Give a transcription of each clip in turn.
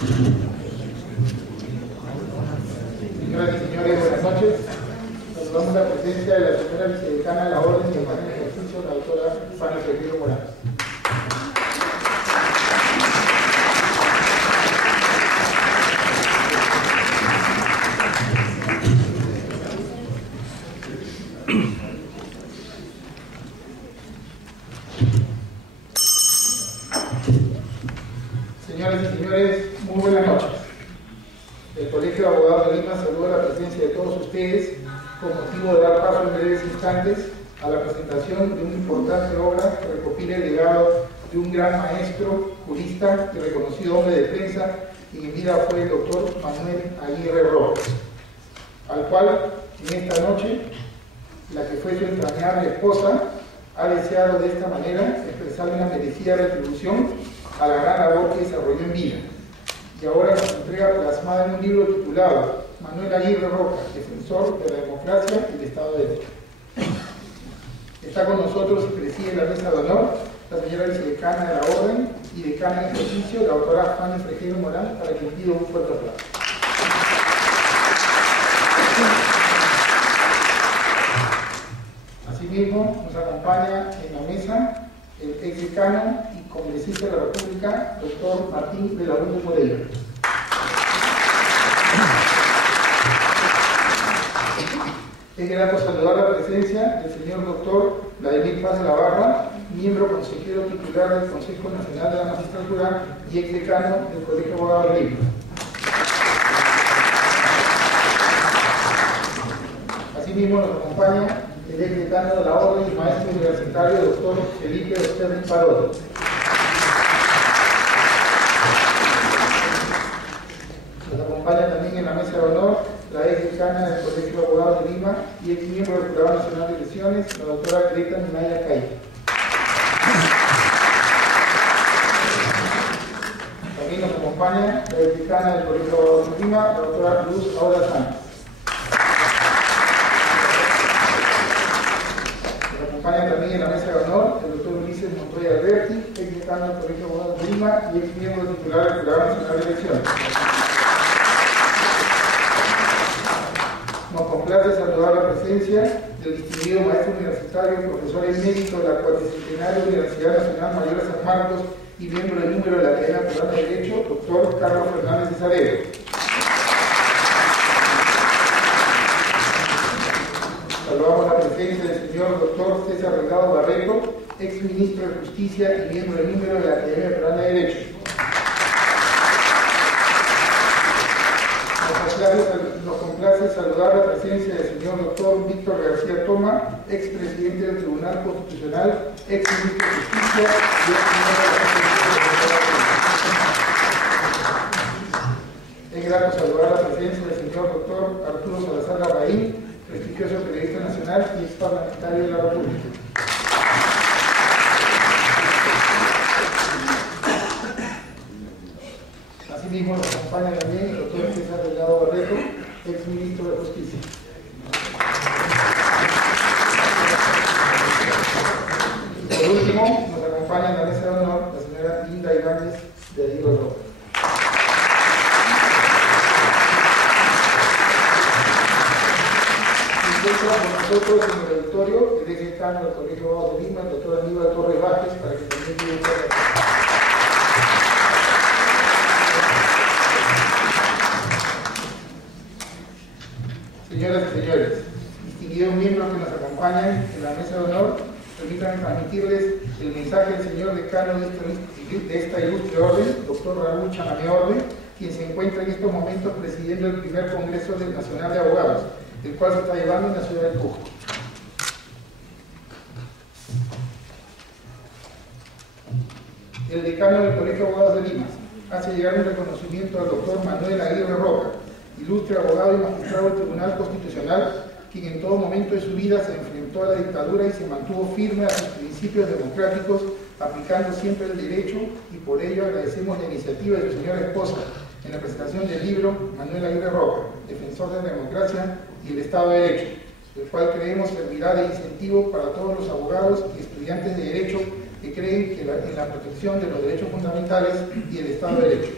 Señoras y señores, buenas noches. Saludamos la presencia de la señora vicedecana de la Orden de Imagen de Ejercicio, la doctora Fanny Freire Morán. Señoras y señores, muy buenas noches. El Colegio de Abogados de Lima saluda la presencia de todos ustedes con motivo de dar paso en breves instantes a la presentación de una importante obra que recopila el legado de un gran maestro, jurista y reconocido hombre de prensa, quien en vida fue el doctor Manuel Aguirre Rojas, al cual en esta noche la que fue su entrañable esposa ha deseado de esta manera expresarle una merecida retribución a la gran labor que desarrolló en vida. Y ahora nos entrega plasmada en un libro titulado Manuel Aguirre Rojas, defensor de la democracia y el Estado de Derecho. Está con nosotros y preside la mesa de honor la señora vicedecana de la Orden y decana en ejercicio, la doctora Fanny Freire Morán, para quien pido un fuerte aplauso. Asimismo, nos acompaña en la mesa el exdecano y congresista de la República, doctor Martín de la Luz Moreira. Es grato saludar la presencia del señor doctor Vladimir Paz de la Barra, miembro consejero titular del Consejo Nacional de la Magistratura y exdecano del Colegio de Abogados de Lima. Asimismo, nos acompaña el exdecano de la Orden y maestro universitario, doctor Felipe Osterri Parodi. Nos acompaña también en la mesa de honor la exdecana del Colegio de Abogados de Lima y ex miembro del Jurado Nacional de Elecciones, la doctora Greta Minaya Caí. También nos acompaña la exdecana del Colegio de Abogados de Lima, la doctora Luz Aura Sánchez. Acompaña también en la mesa de honor el doctor Ulises Montoya Alberti, ex decano del Colegio de Abogados de Lima y ex miembro titular del Jurado Nacional de Elecciones. Nos complace saludar la presencia del distinguido maestro universitario, profesor emérito de la 40ª Universidad Nacional Mayor de San Marcos y miembro del número de la Academia Peruana de Derecho, doctor Carlos Fernández Cesarero. Saludamos la presencia del señor doctor César Delgado Barreto, ex ministro de Justicia y miembro del número de la Academia Peruana de Derecho. Nos complace saludar la presencia del señor doctor Víctor García Toma, ex presidente del Tribunal Constitucional, ex ministro de Justicia y ex miembro de la Constitución. Es grato saludar la presencia del señor doctor Arturo Salazar Larraín, prestigioso periodista nacional y ex parlamentario de la República. Asimismo, nos acompaña también el doctor César Delgado Barreto, ex ministro de Justicia. Por último, nos acompaña en la mesa de honor la señora Linda Ibáñez de Aguirre Rojas. Con nosotros en el auditorio el exdecano del Colegio de Abogados de Lima, el doctor Aníbal Torres Vázquez, para que también diga un poco. Señoras y señores, distinguidos miembros que nos acompañan en la mesa de honor, permítanme transmitirles el mensaje del señor decano de esta ilustre orden, doctor Raúl Chamamé Orden, quien se encuentra en estos momentos presidiendo el primer Congreso Nacional de Abogados, el cual se está llevando en la ciudad de Cusco. El decano del Colegio de Abogados de Lima hace llegar un reconocimiento al doctor Manuel Aguirre Rojas, ilustre abogado y magistrado del Tribunal Constitucional, quien en todo momento de su vida se enfrentó a la dictadura y se mantuvo firme a sus principios democráticos, aplicando siempre el derecho, y por ello agradecemos la iniciativa de su señora esposa en la presentación del libro Manuel Aguirre Rojas, defensor de la democracia y el Estado de Derecho, el cual creemos servirá de incentivo para todos los abogados y estudiantes de Derecho que creen que en la protección de los derechos fundamentales y el Estado de Derecho.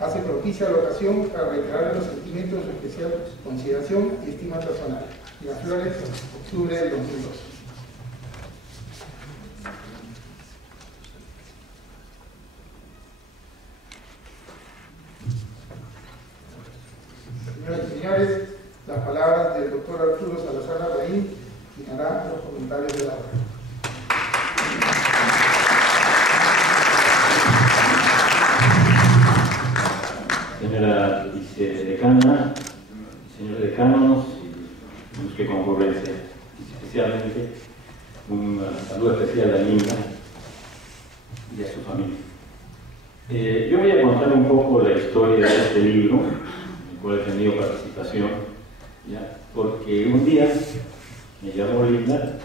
hace propicia la ocasión para reiterar los sentimientos de su especial consideración y estima personal. Miraflores, octubre del 2002. Señoras y señores, las palabras del doctor Arturo Salazar Larraín y hará los comentarios de la obra. Señora vicedecana, señores decanos y los que concurren, especialmente un saludo especial a Linda y a su familia. Yo voy a contar un poco la historia de este libro, en el cual he tenido participación, ¿ya? Porque un día me llamó Linda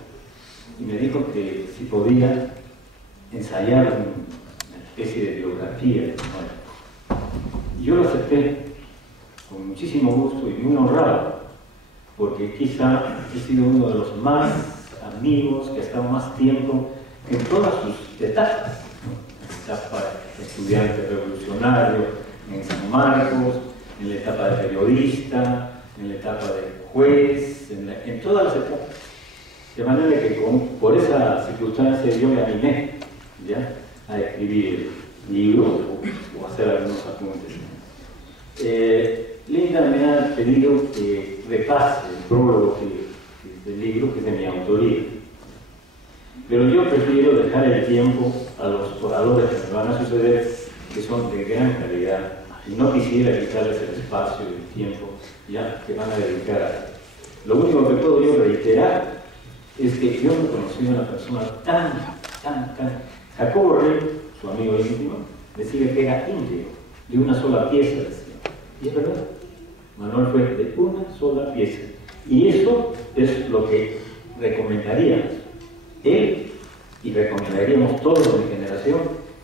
y me dijo que si podía ensayar una especie de biografía de Manuel. Y yo lo acepté con muchísimo gusto y muy honrado, porque quizá he sido uno de los más amigos que ha estado más tiempo en todas sus etapas, ¿no? En la etapa de estudiante revolucionario en San Marcos, en la etapa de periodista, en la etapa de juez, en todas las etapas. De manera que por esa circunstancia yo me animé, ¿ya?, a escribir libros o hacer algunos apuntes. Linda me ha pedido que repase el prólogo del libro, que es de mi autoría. Pero yo prefiero dejar el tiempo a los oradores que me van a suceder, que son de gran calidad, y no quisiera quitarles el espacio y el tiempo ya que van a dedicar a él. Lo único que puedo yo reiterar es que yo no conocí a una persona tan. Jacobo Rey, su amigo íntimo, decía que era íntegro, de una sola pieza, decía. Y es verdad, Manuel fue de una sola pieza. Y eso es lo que recomendaríamos él y recomendaríamos todos de mi generación,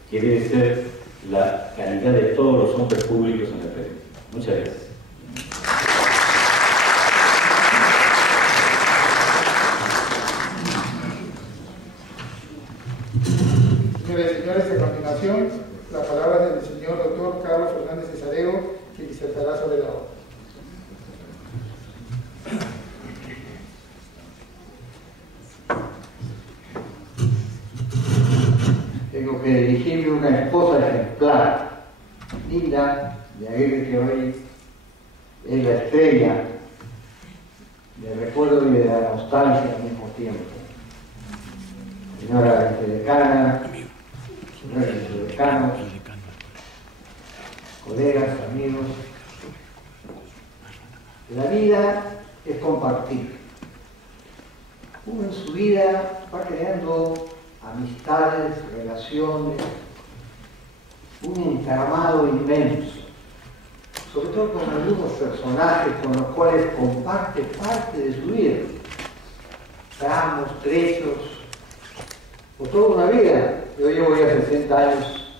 que debe ser la calidad de todos los hombres públicos en el Perú. Muchas gracias. Señores y señores, a continuación, la palabra del señor doctor Carlos Fernández Cesareo, que disertará sobre la obra. Tengo que dirigirme a una esposa ejemplar, Linda, de Aguirre, que hoy es la estrella del recuerdo y de la nostalgia al mismo tiempo. Señora vicedecana, señores vicedecanos, colegas, amigos, la vida es compartir. Uno en su vida va creando amistades, relaciones, un entramado inmenso, sobre todo con algunos personajes con los cuales comparte parte de su vida, tramos, trechos, o toda una vida. Yo llevo ya 60 años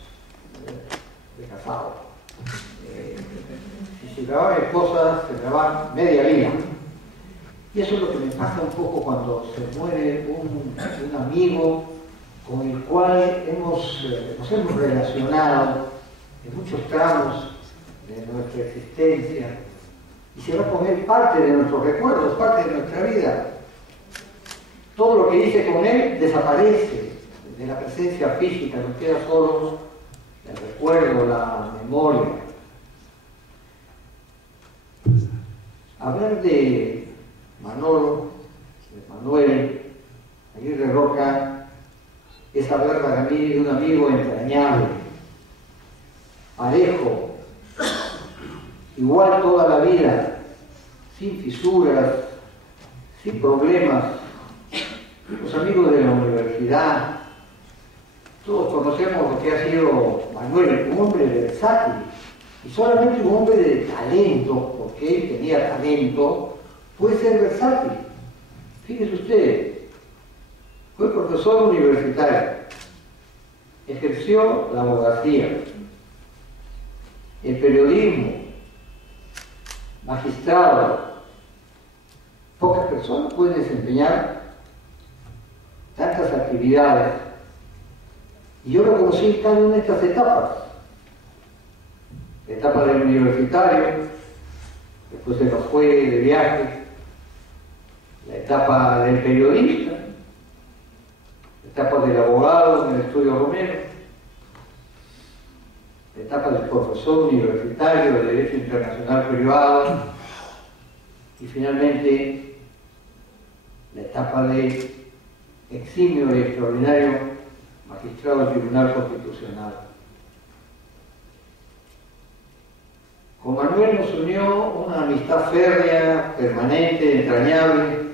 de casado. Si se grababa mi esposa, se grababa media vida. Y eso es lo que me pasa un poco cuando se muere un amigo con el cual nos hemos relacionado en muchos tramos de nuestra existencia, y se va con él parte de nuestros recuerdos, parte de nuestra vida. Todo lo que hice con él desaparece de la presencia física, nos queda solo el recuerdo, la memoria. Hablar de Manolo, de Manuel Aguirre Roca, es hablar para mí de un amigo entrañable, parejo, igual toda la vida, sin fisuras, sin problemas. Los amigos de la universidad, todos conocemos lo que ha sido Manuel, un hombre versátil, y solamente un hombre de talento, porque él tenía talento, puede ser versátil. Fíjese usted, fue profesor universitario, ejerció la abogacía, el periodismo, magistrado. Pocas personas pueden desempeñar tantas actividades, y yo lo conocí en cada una de estas etapas. la etapa del universitario, después se nos fue de viaje, la etapa del periodista, la etapa del abogado en el estudio Romero, la etapa del profesor universitario de Derecho Internacional Privado y finalmente la etapa de eximio y extraordinario magistrado del Tribunal Constitucional. Con Manuel nos unió una amistad férrea, permanente, entrañable,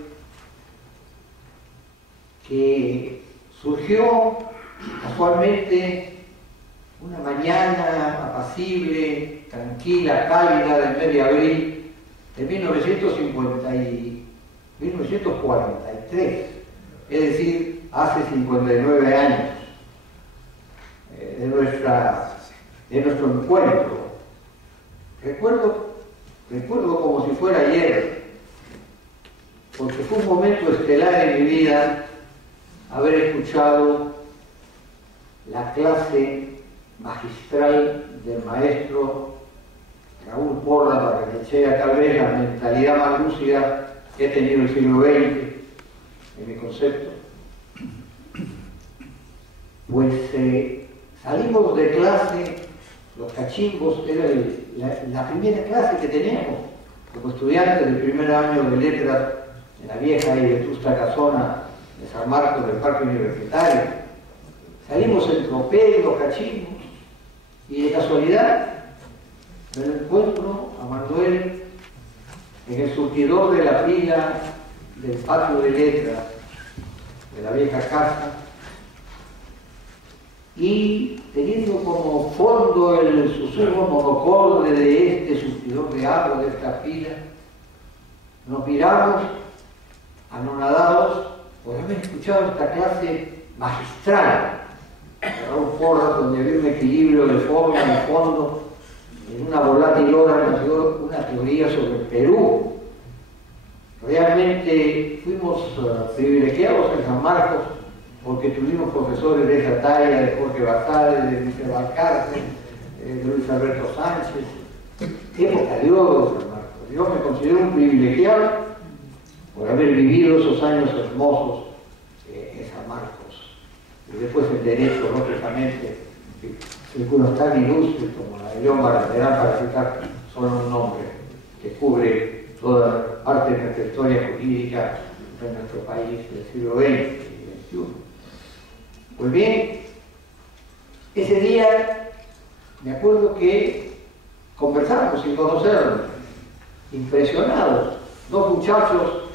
que surgió casualmente una mañana apacible, tranquila, cálida del mes de abril de 1943, es decir, hace 59 años de nuestro encuentro. Recuerdo como si fuera ayer, porque fue un momento estelar en mi vida haber escuchado la clase magistral del maestro Raúl Porras Barrenechea, tal vez la mentalidad más lúcida que ha tenido el siglo XX, en mi concepto. Pues salimos de clase, los cachimbos, era la primera clase que teníamos como estudiantes del primer año de letras en la vieja y vetusta casona de San Marcos del Parque Universitario. Salimos en tropel, los cachimbos, y de casualidad me lo encuentro a Manuel en el surtidor de la pila del patio de letras de la vieja casa, y teniendo como fondo el susurro monocorde de este surtidor de agua, de esta pila, nos miramos anonadados por haber escuchado esta clase magistral de Raúl Porras, donde había un equilibrio de forma y fondo. En una volátil hora nació una teoría sobre el Perú. Realmente fuimos privilegiados en San Marcos porque tuvimos profesores de esa talla, de Jorge Basales, de Michel Valcárcel, de Luis Alberto Sánchez. Época de oro, San Marcos. Yo me considero un privilegiado por haber vivido esos años hermosos en San Marcos. Y después el derecho, lógicamente, circulos tan ilustres como la de León Barranterán, para citar solo un nombre que cubre toda parte de nuestra historia jurídica de nuestro país del siglo XX y XXI. Pues bien, ese día me acuerdo que conversamos sin conocernos, impresionados, dos muchachos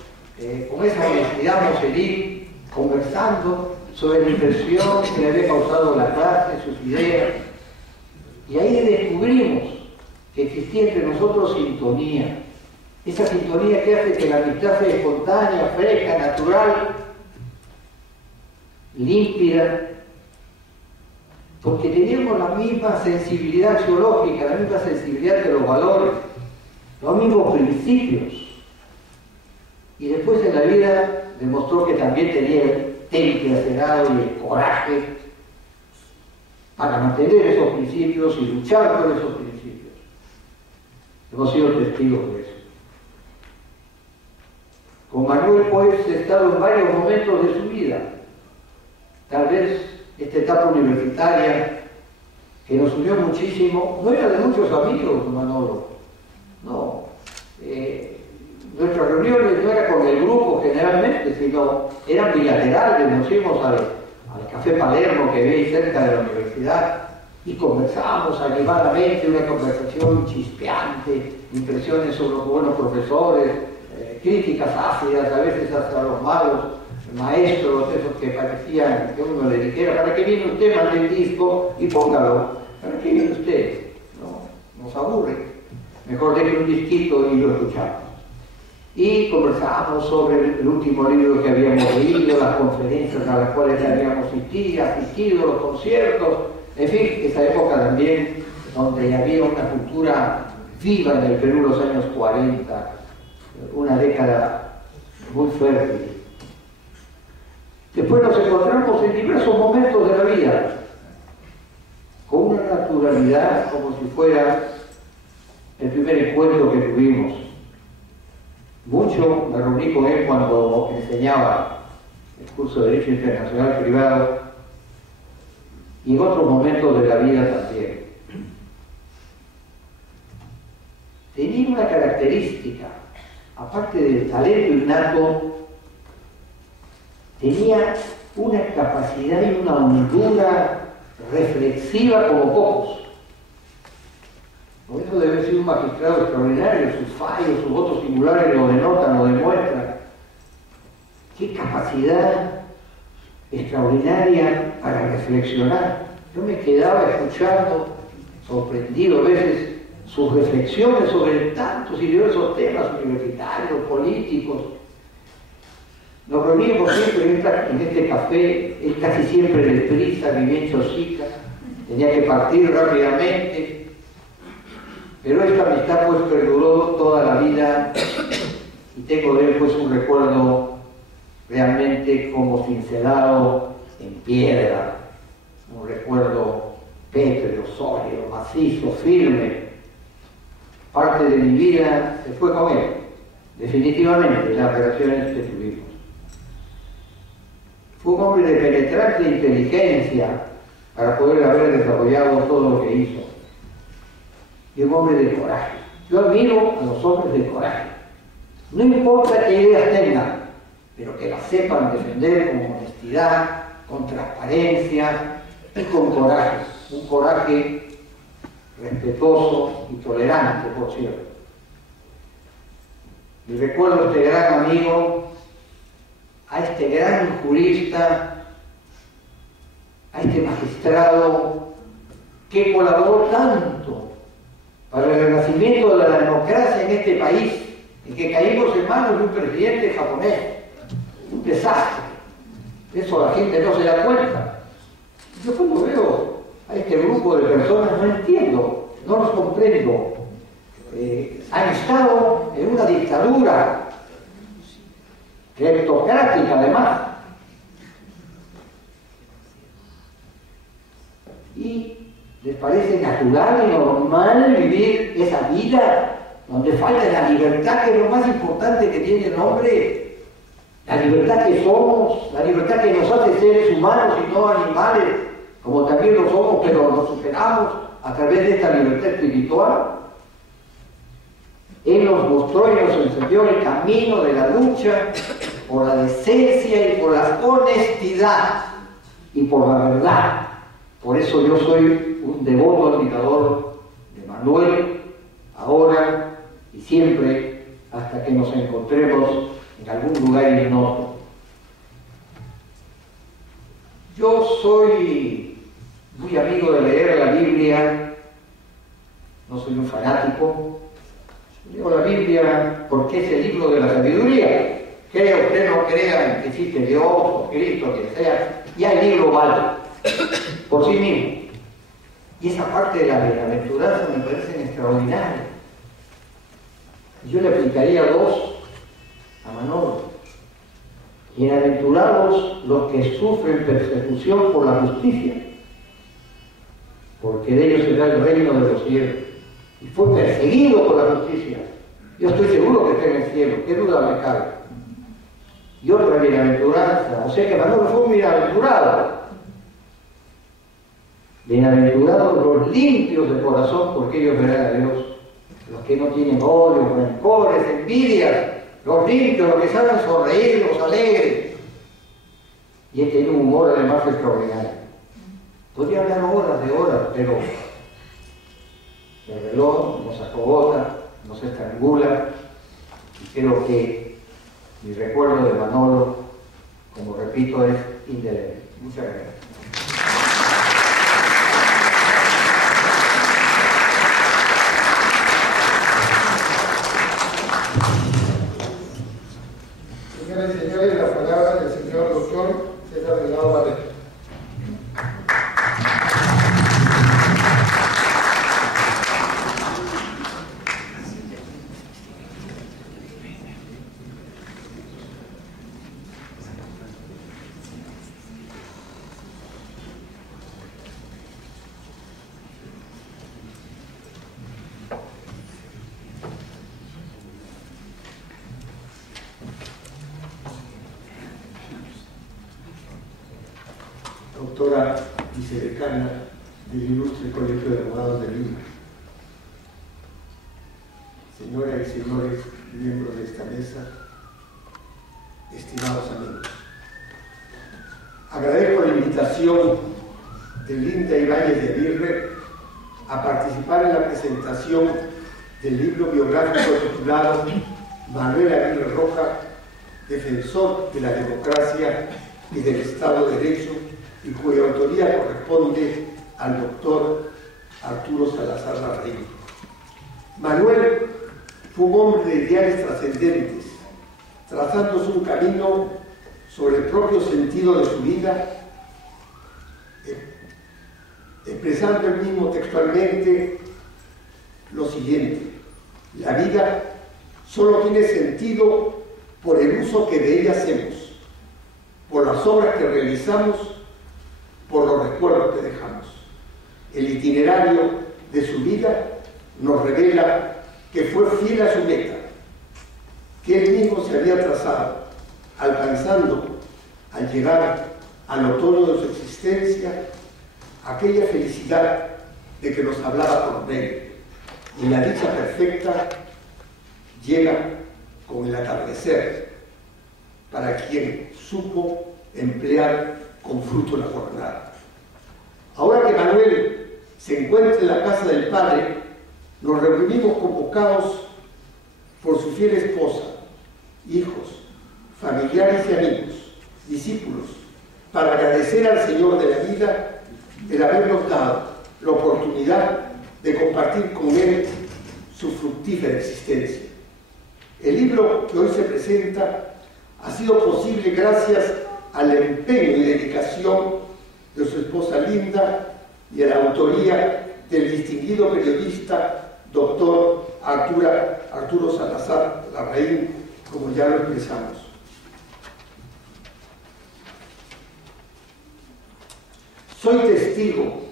con esa honestidad moceril, conversando sobre la impresión que le había causado la clase, sus ideas, y ahí descubrimos que existía entre nosotros sintonía, esa sintonía que hace que la amistad sea espontánea, fresca, natural, límpida, porque teníamos la misma sensibilidad axiológica, la misma sensibilidad de los valores, los mismos principios. Y después en la vida demostró que también tenía el temple acerado y el coraje para mantener esos principios y luchar por esos principios. Hemos sido testigos de eso. Con Manuel, pues, he estado en varios momentos de su vida. Tal vez esta etapa universitaria que nos unió muchísimo, no era de muchos amigos, Manolo, no. Nuestras reuniones no eran con el grupo generalmente, sino eran bilaterales. Nos íbamos al Café Palermo que veis cerca de la universidad y conversábamos animadamente, una conversación chispeante, impresiones sobre los buenos profesores, críticas ácidas, a veces hasta los malos maestros, esos que parecían que uno le dijera: ¿para qué viene usted? Mande el disco y póngalo. ¿Para qué viene usted? No, nos aburre. Mejor deje un disquito y lo escuchamos. Y conversábamos sobre el último libro que habíamos leído, las conferencias a las cuales habíamos asistido, los conciertos, en fin, esa época también donde había una cultura viva en el Perú, los años 40, una década muy fértil. Después nos encontramos en diversos momentos de la vida, con una naturalidad como si fuera el primer encuentro que tuvimos. Mucho me reuní con él cuando enseñaba el curso de Derecho Internacional Privado y en otros momentos de la vida también. Tenía una característica, aparte del talento innato, tenía una capacidad y una hondura reflexiva como pocos. Por eso debe ser un magistrado extraordinario, sus fallos, sus votos singulares lo denotan, lo demuestran. Qué capacidad extraordinaria para reflexionar. Yo me quedaba escuchando, sorprendido a veces, sus reflexiones sobre tantos y diversos temas universitarios, políticos. Nos reuníamos siempre en este café, él casi siempre deprisa, vivía en Chosica, tenía que partir rápidamente, pero esta amistad pues perduró toda la vida y tengo de él pues un recuerdo realmente como cincelado en piedra, un recuerdo pétreo, sólido, macizo, firme. Parte de mi vida se fue con él, definitivamente, las relaciones que tuvimos. Fue un hombre de penetrante inteligencia para poder haber desarrollado todo lo que hizo. Y un hombre de coraje. Yo admiro a los hombres de coraje. No importa qué ideas tengan, pero que las sepan defender con honestidad, con transparencia y con coraje. Un coraje respetuoso y tolerante, por cierto. Y recuerdo a este gran amigo, a este gran jurista, a este magistrado que colaboró tanto para el renacimiento de la democracia en este país, en que caímos en manos de un presidente japonés, un desastre. Eso la gente no se da cuenta. Yo cuando veo a este grupo de personas no entiendo, no los comprendo. Han estado en una dictadura cleptocrática además. Y les parece natural y normal vivir esa vida donde falta la libertad, que es lo más importante que tiene el hombre, la libertad que somos, la libertad que nos hace seres humanos y no animales, como también lo somos, pero lo superamos a través de esta libertad espiritual. Él nos mostró y nos enseñó el camino de la lucha por la decencia y por la honestidad y por la verdad. Por eso yo soy un devoto admirador de Manuel, ahora y siempre, hasta que nos encontremos en algún lugar ignoto. Yo soy muy amigo de leer la Biblia, no soy un fanático. Leo la Biblia porque es el libro de la sabiduría. Crea usted, no crea en que existe Dios o Cristo, quien sea, ya el libro vale por sí mismo. Y esa parte de la bienaventuranza me parece extraordinaria. Yo le aplicaría dos a Manolo. Bienaventurados los que sufren persecución por la justicia, porque de ellos será el reino de los cielos. Y fue perseguido por la justicia. Yo estoy seguro que está en el cielo, qué duda me cabe. Y otra bienaventuranza, o sea que Manolo fue un bienaventurado. Bienaventurados los limpios de corazón, porque ellos verán a Dios. Los que no tienen odio, rencores, envidias, los limpios, los que saben sonreír, los alegres. Y él tiene un humor además extraordinario. Podría hablar horas de horas, pero el reloj nos acogota, nos estrangula, y creo que mi recuerdo de Manolo, como repito, es indeleble. Muchas gracias. Señoras y señores, la palabra del señor doctor César Delgado Barreto. doctora vicedecana del Ilustre Colegio de Abogados de Lima, señoras y señores miembros de esta mesa, estimados amigos, agradezco la invitación de Linda Ibáñez de Aguirre a participar en la presentación del libro biográfico titulado Manuel Aguirre Roca, defensor de la democracia y del Estado de Derecho, y cuya autoría corresponde al doctor Arturo Salazar Larraín. Manuel fue un hombre de ideales trascendentes, trazándose un camino sobre el propio sentido de su vida, expresando él mismo textualmente lo siguiente: la vida solo tiene sentido por el uso que de ella hacemos, por las obras que realizamos, por los recuerdos que dejamos. El itinerario de su vida nos revela que fue fiel a su meta, que él mismo se había trazado, alcanzando, al llegar al otoño de su existencia, aquella felicidad de que nos hablaba Corneille. Y la dicha perfecta llega con el atardecer, para quien supo emplear con fruto la jornada. Ahora que Manuel se encuentra en la casa del Padre, nos reunimos convocados por su fiel esposa, hijos, familiares y amigos, discípulos, para agradecer al Señor de la vida el habernos dado la oportunidad de compartir con Él su fructífera existencia. El libro que hoy se presenta ha sido posible gracias al empeño y dedicación de su esposa Linda y a la autoría del distinguido periodista doctor Arturo Salazar Larraín, como ya lo expresamos. Soy testigo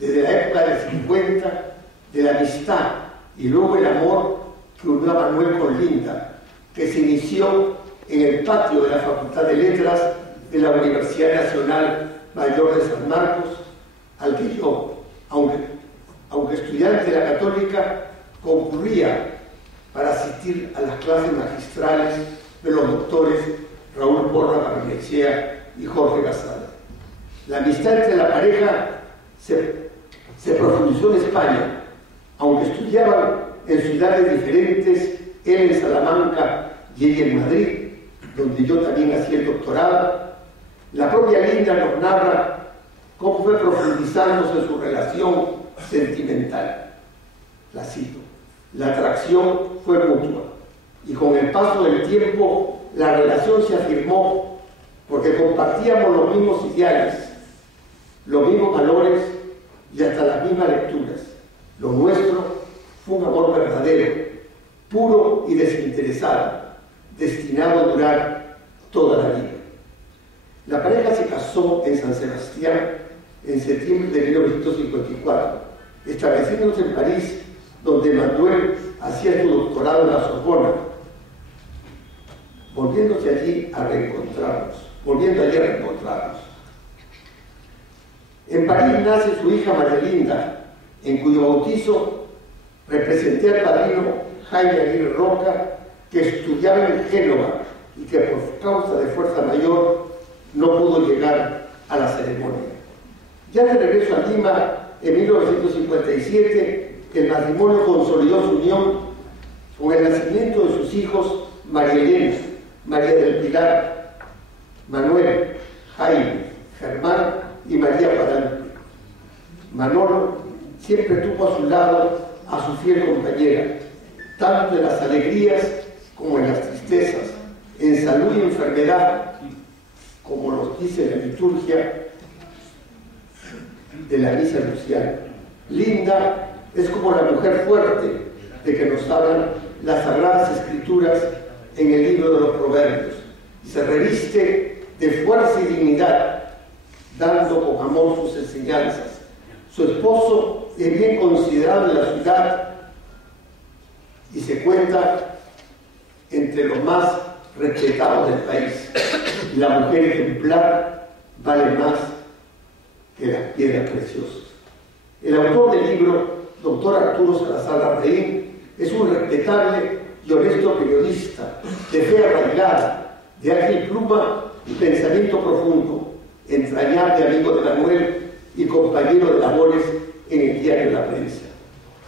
desde la época del 50 de la amistad y luego el amor que unió a Manuel con Linda, que se inició en el patio de la Facultad de Letras de la Universidad Nacional Mayor de San Marcos, al que yo, aunque estudiante de la Católica, concurría para asistir a las clases magistrales de los doctores Raúl Porra Barrenechea y Jorge Gasal. La amistad entre la pareja se profundizó en España, aunque estudiaban en ciudades diferentes, él en Salamanca y ella en Madrid, donde yo también hacía el doctorado. La propia Linda nos narra cómo fue profundizándose en su relación sentimental. La cito: la atracción fue mutua y con el paso del tiempo la relación se afirmó porque compartíamos los mismos ideales, los mismos valores y hasta las mismas lecturas. Lo nuestro fue un amor verdadero, puro y desinteresado, destinado a durar toda la vida. La pareja se casó en San Sebastián en septiembre de 1954, estableciéndose en París, donde Manuel hacía su doctorado en la Sorbona, volviendo allí a reencontrarnos. En París nace su hija María Linda, en cuyo bautizo representé al padrino Jaime Aguirre Roca, que estudiaba en Génova y que por causa de fuerza mayor no pudo llegar a la ceremonia. Ya de regreso a Lima, en 1957, el matrimonio consolidó su unión con el nacimiento de sus hijos María Elena, María del Pilar, Manuel, Jaime, Germán y María Guadalupe. Manolo siempre tuvo a su lado a su fiel compañera, tanto en las alegrías como en las tristezas, en salud y enfermedad, como nos dice la liturgia de la misa luciana. Linda es como la mujer fuerte de que nos hablan las Sagradas Escrituras en el libro de los Proverbios, y se reviste de fuerza y dignidad, dando con amor sus enseñanzas. Su esposo es bien considerado en la ciudad y se cuenta entre los más respetados del país. La mujer ejemplar vale más que las piedras preciosas. El autor del libro, doctor Arturo Salazar Larraín, es un respetable y honesto periodista, de fe arraigada, de ágil pluma y pensamiento profundo, entrañable amigo de Manuel y compañero de labores en el diario La Prensa.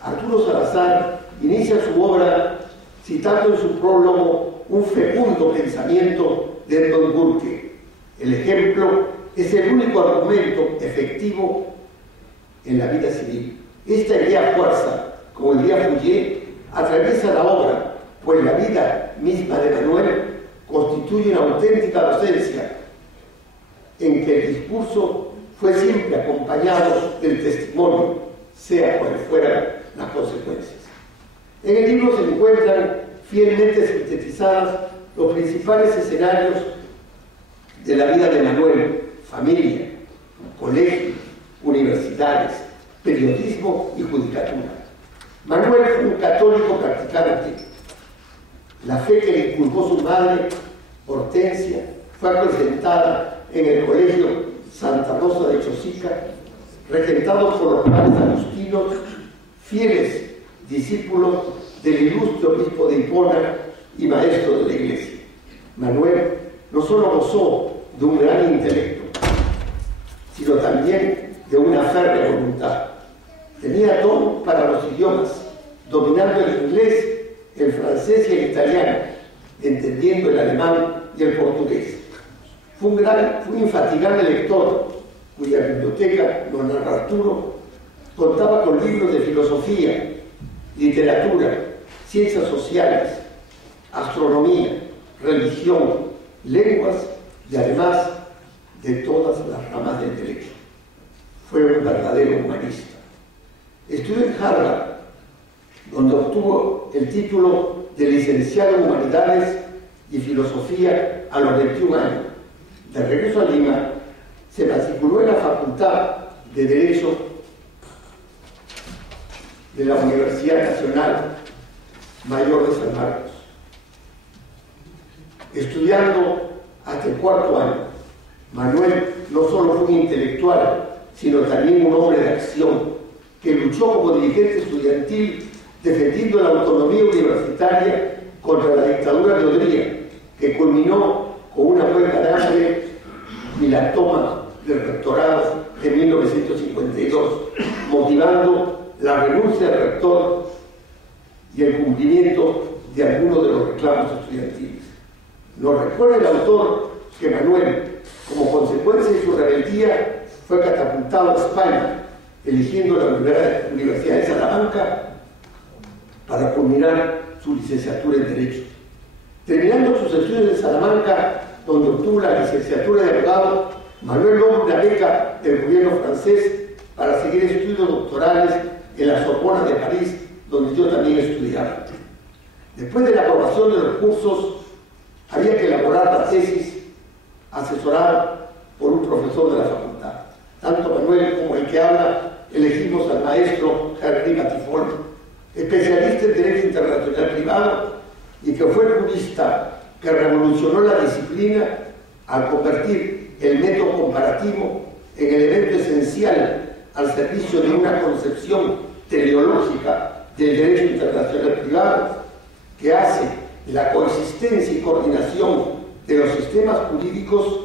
Arturo Salazar inicia su obra citando en su prólogo un fecundo pensamiento de Edmund Burke. El ejemplo es el único argumento efectivo en la vida civil. Esta idea fuerza, como el día Fouillé, atraviesa la obra, pues la vida misma de Manuel constituye una auténtica docencia en que el discurso fue siempre acompañado del testimonio, sea cual fueran las consecuencias. En el libro se encuentran fielmente sintetizadas los principales escenarios de la vida de Manuel: familia, colegio, universidades, periodismo y judicatura. Manuel fue un católico practicante. La fe que le inculcó su madre, Hortensia, fue presentada en el colegio Santa Rosa de Chosica, regentado por los padres agustinos, fieles discípulos del ilustre obispo de Hipona y maestro de la iglesia. Manuel no solo gozó de un gran intelecto, sino también de una férrea voluntad. Tenía don para los idiomas, dominando el inglés, el francés y el italiano, entendiendo el alemán y el portugués. Fue un infatigable lector, cuya biblioteca, don Arturo, contaba con libros de filosofía, literatura, ciencias sociales, astronomía, religión, lenguas y además de todas las ramas del derecho. Fue un verdadero humanista. Estudió en Harvard, donde obtuvo el título de licenciado en Humanidades y Filosofía a los 21 años. De regreso a Lima, se matriculó en la Facultad de Derecho de la Universidad Nacional Mayor de San Marcos, estudiando hasta el cuarto año. Manuel no solo fue un intelectual, sino también un hombre de acción, que luchó como dirigente estudiantil defendiendo la autonomía universitaria contra la dictadura de Odría, que culminó con una huelga de hambre y la toma del rectorado en 1952, motivando la renuncia del rector y el cumplimiento de algunos de los reclamos estudiantiles. Nos recuerda el autor que Manuel, como consecuencia de su rebeldía, fue catapultado a España, eligiendo la Universidad de Salamanca para culminar su licenciatura en Derecho. Terminando sus estudios en Salamanca, donde obtuvo la licenciatura de abogado, Manuel logra una beca del gobierno francés para seguir estudios doctorales en la Sorbona de París, donde yo también estudiaba. Después de la aprobación de los cursos, había que elaborar la tesis asesorada por un profesor de la facultad. Tanto Manuel como el que habla elegimos al maestro Henri Matifol, especialista en Derecho Internacional Privado y que fue el jurista que revolucionó la disciplina al convertir el método comparativo en elemento esencial al servicio de una concepción teleológica del derecho internacional privado que hace la coexistencia y coordinación de los sistemas jurídicos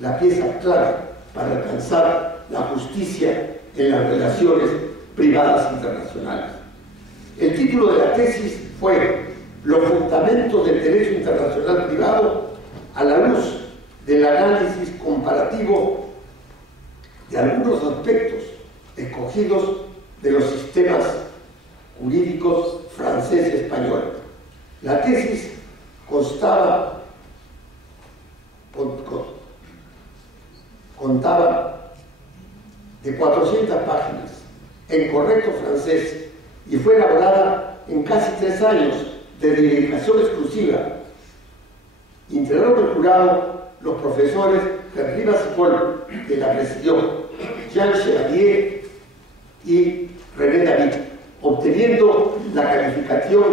la pieza clave para alcanzar la justicia en las relaciones privadas internacionales. El título de la tesis fue "Los fundamentos del derecho internacional privado a la luz del análisis comparativo de algunos aspectos escogidos de los sistemas jurídicos francés y español". La tesis contaba de 400 páginas en correcto francés y fue elaborada en casi 3 años de dedicación exclusiva. Integraron el jurado los profesores Henri Matifol, que la presidió, Jean Chevalier y René David, obteniendo la calificación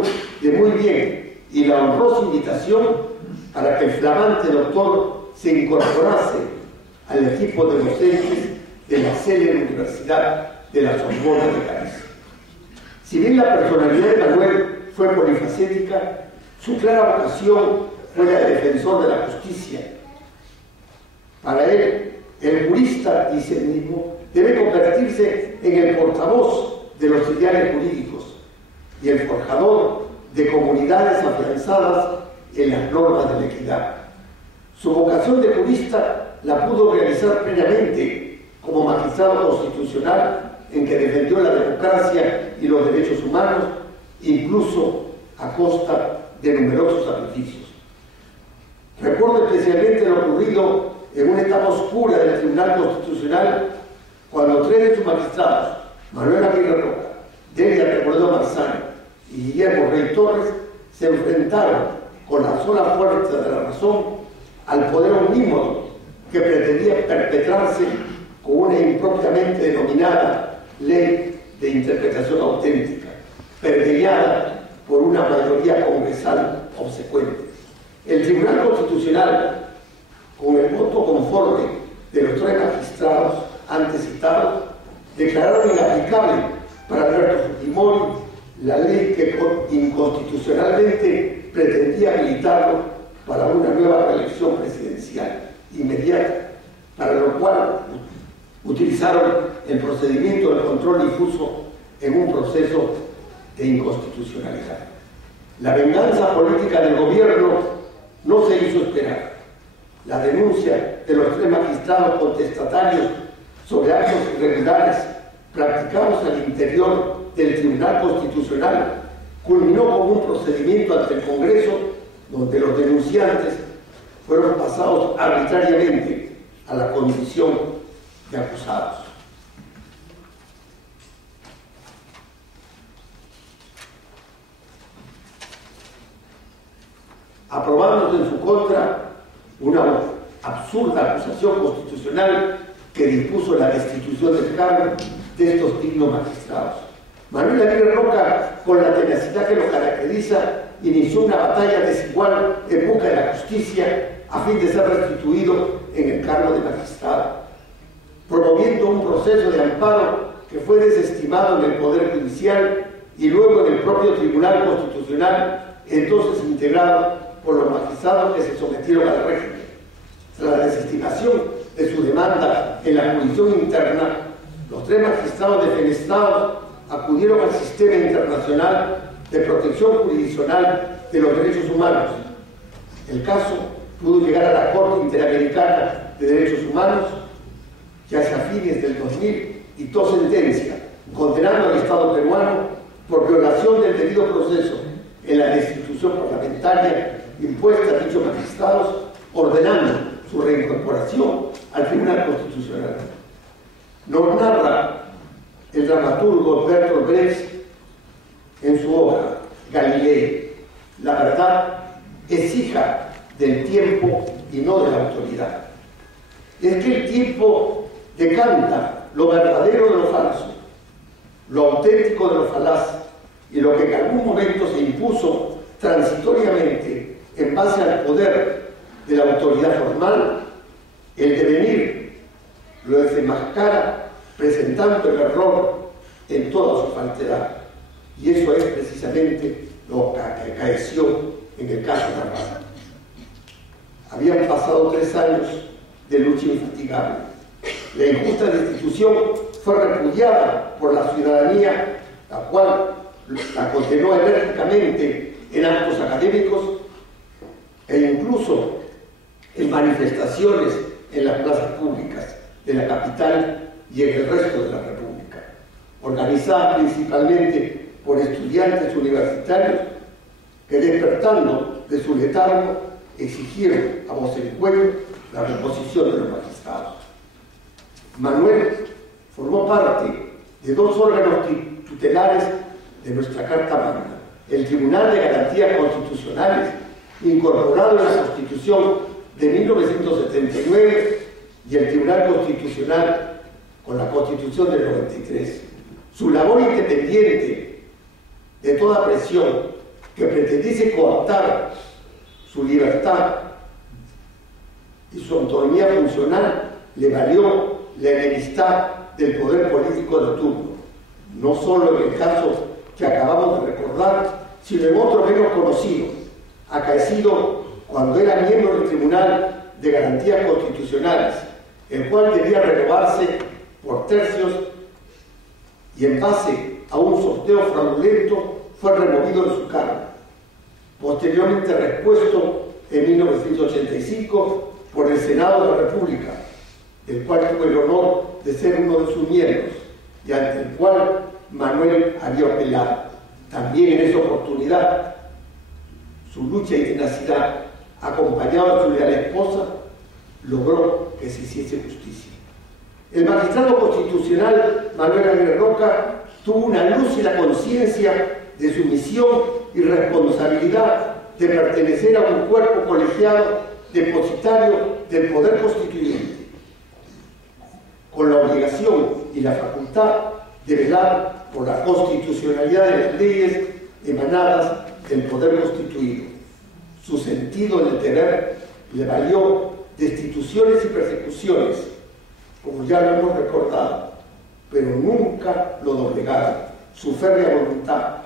de muy bien y la honrosa invitación para que el flamante doctor se incorporase al equipo de docentes de la célebre Universidad de la Sorbona de París. Si bien la personalidad de Manuel fue polifacética, su clara vocación fue la de defensor de la justicia. Para él, el jurista, dice él mismo, debe convertirse en el portavoz de los ideales jurídicos y el forjador de comunidades afianzadas en las normas de la equidad. Su vocación de jurista la pudo realizar plenamente como magistrado constitucional en que defendió la democracia y los derechos humanos, incluso a costa de numerosos sacrificios. Recuerdo especialmente lo ocurrido en una etapa oscura del Tribunal Constitucional, cuando 3 de sus magistrados, Manuel Aguirre Roca, Delia Recuerdo Marzano y Guillermo Rey Torres, se enfrentaron con la sola fuerza de la razón al poder omnímodo que pretendía perpetrarse con una impropiamente denominada Ley de Interpretación Auténtica, pergeñada por una mayoría congresal obsecuente. El Tribunal Constitucional, con el voto conforme de los 3 magistrados antes citados, declararon inaplicable para Alberto Fujimori la ley que inconstitucionalmente pretendía habilitarlo para una nueva reelección presidencial inmediata, para lo cual utilizaron el procedimiento del control difuso en un proceso de inconstitucionalidad. La venganza política del gobierno no se hizo esperar. La denuncia de los 3 magistrados contestatarios sobre actos irregulares practicados al interior del Tribunal Constitucional culminó con un procedimiento ante el Congreso donde los denunciantes fueron pasados arbitrariamente a la condición de acusados. Aprobándose en su contra una absurda acusación constitucional que dispuso la destitución del cargo de estos dignos magistrados. Manuel Aguirre Roca, con la tenacidad que lo caracteriza, inició una batalla desigual en busca de la justicia a fin de ser restituido en el cargo de magistrado, promoviendo un proceso de amparo que fue desestimado en el Poder Judicial y luego en el propio Tribunal Constitucional, entonces integrado por los magistrados que se sometieron al régimen. Tras la desestimación de su demanda en la jurisdicción interna, los 3 magistrados defenestrados acudieron al sistema internacional de protección jurisdiccional de los derechos humanos. El caso pudo llegar a la Corte Interamericana de Derechos Humanos, que hacia fines del 2000 dictó sentencia condenando al Estado peruano por violación del debido proceso en la destitución parlamentaria impuesta a dichos magistrados, ordenando su reincorporación al Tribunal Constitucional. Nos narra el dramaturgo Bertolt Brecht en su obra Galilei: la verdad es hija del tiempo y no de la autoridad. Es que el tiempo decanta lo verdadero de lo falso, lo auténtico de lo falaz, y lo que en algún momento se impuso transitoriamente en base al poder de la autoridad formal, el devenir lo desenmascara presentando el error en toda su falsedad. Y eso es precisamente lo que acaeció en el caso narrado. Habían pasado 3 años de lucha infatigable. La injusta destitución fue repudiada por la ciudadanía, la cual la condenó enérgicamente en actos académicos e incluso en manifestaciones en las plazas públicas de la capital y en el resto de la República, organizada principalmente por estudiantes universitarios que, despertando de su letargo, exigieron a voz en cuello la reposición de los magistrados. Manuel formó parte de 2 órganos tutelares de nuestra Carta Magna: el Tribunal de Garantías Constitucionales, incorporado en la Constitución de 1979, y el Tribunal Constitucional con la Constitución del 93. Su labor independiente de toda presión que pretendiese coartar su libertad y su autonomía funcional le valió la enemistad del poder político de turno, no solo en el caso que acabamos de recordar, sino en otro menos conocido, acaecido cuando era miembro del Tribunal de Garantías Constitucionales, el cual debía renovarse por tercios y en base a un sorteo fraudulento fue removido de su cargo. Posteriormente repuesto en 1985 por el Senado de la República, del cual tuve el honor de ser uno de sus miembros y ante el cual Manuel había apelado. También en esa oportunidad, su lucha y tenacidad, acompañado de su leal esposa, logró que se hiciese justicia. El magistrado constitucional Manuel Aguirre Roca tuvo una lúcida conciencia de su misión y responsabilidad de pertenecer a un cuerpo colegiado depositario del poder constituyente, con la obligación y la facultad de velar por la constitucionalidad de las leyes emanadas del poder constituido. Su sentido del deber le valió destituciones y persecuciones, como ya lo hemos recordado, pero nunca lo doblegaron. Su férrea voluntad,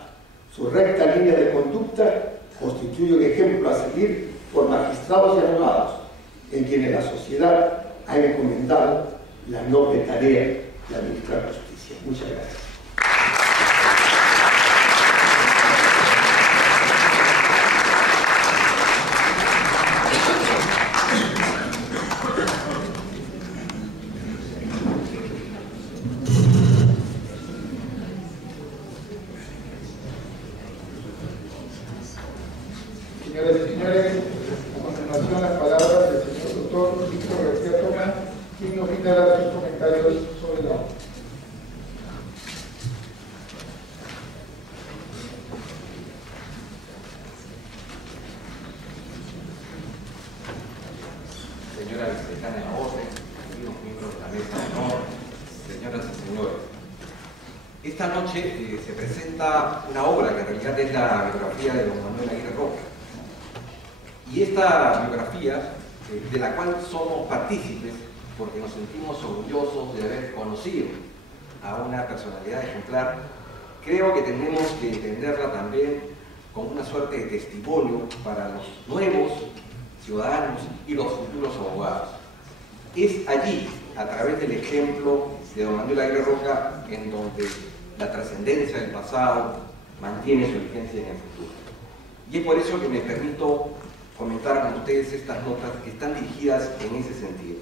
su recta línea de conducta constituye un ejemplo a seguir por magistrados y abogados en quienes la sociedad ha encomendado la noble tarea de administrar justicia. Muchas gracias. Señoras y señores, a continuación las palabras del señor doctor Víctor García Toma, quien nos brindará sus comentarios sobre la obra. Señora vicedecana de la orden, queridos miembros de la mesa de honor, señoras y señores. Esta noche se presenta una obra que en realidad es la biografía de don Manuel Aguirre Roca. Y esta biografía, de la cual somos partícipes, porque nos sentimos orgullosos de haber conocido a una personalidad ejemplar, creo que tenemos que entenderla también como una suerte de testimonio para los nuevos ciudadanos y los futuros abogados. Es allí, a través del ejemplo de don Manuel Aguirre Roca, en donde la trascendencia del pasado mantiene su vigencia en el futuro. Y es por eso que me permito comentar con ustedes estas notas que están dirigidas en ese sentido.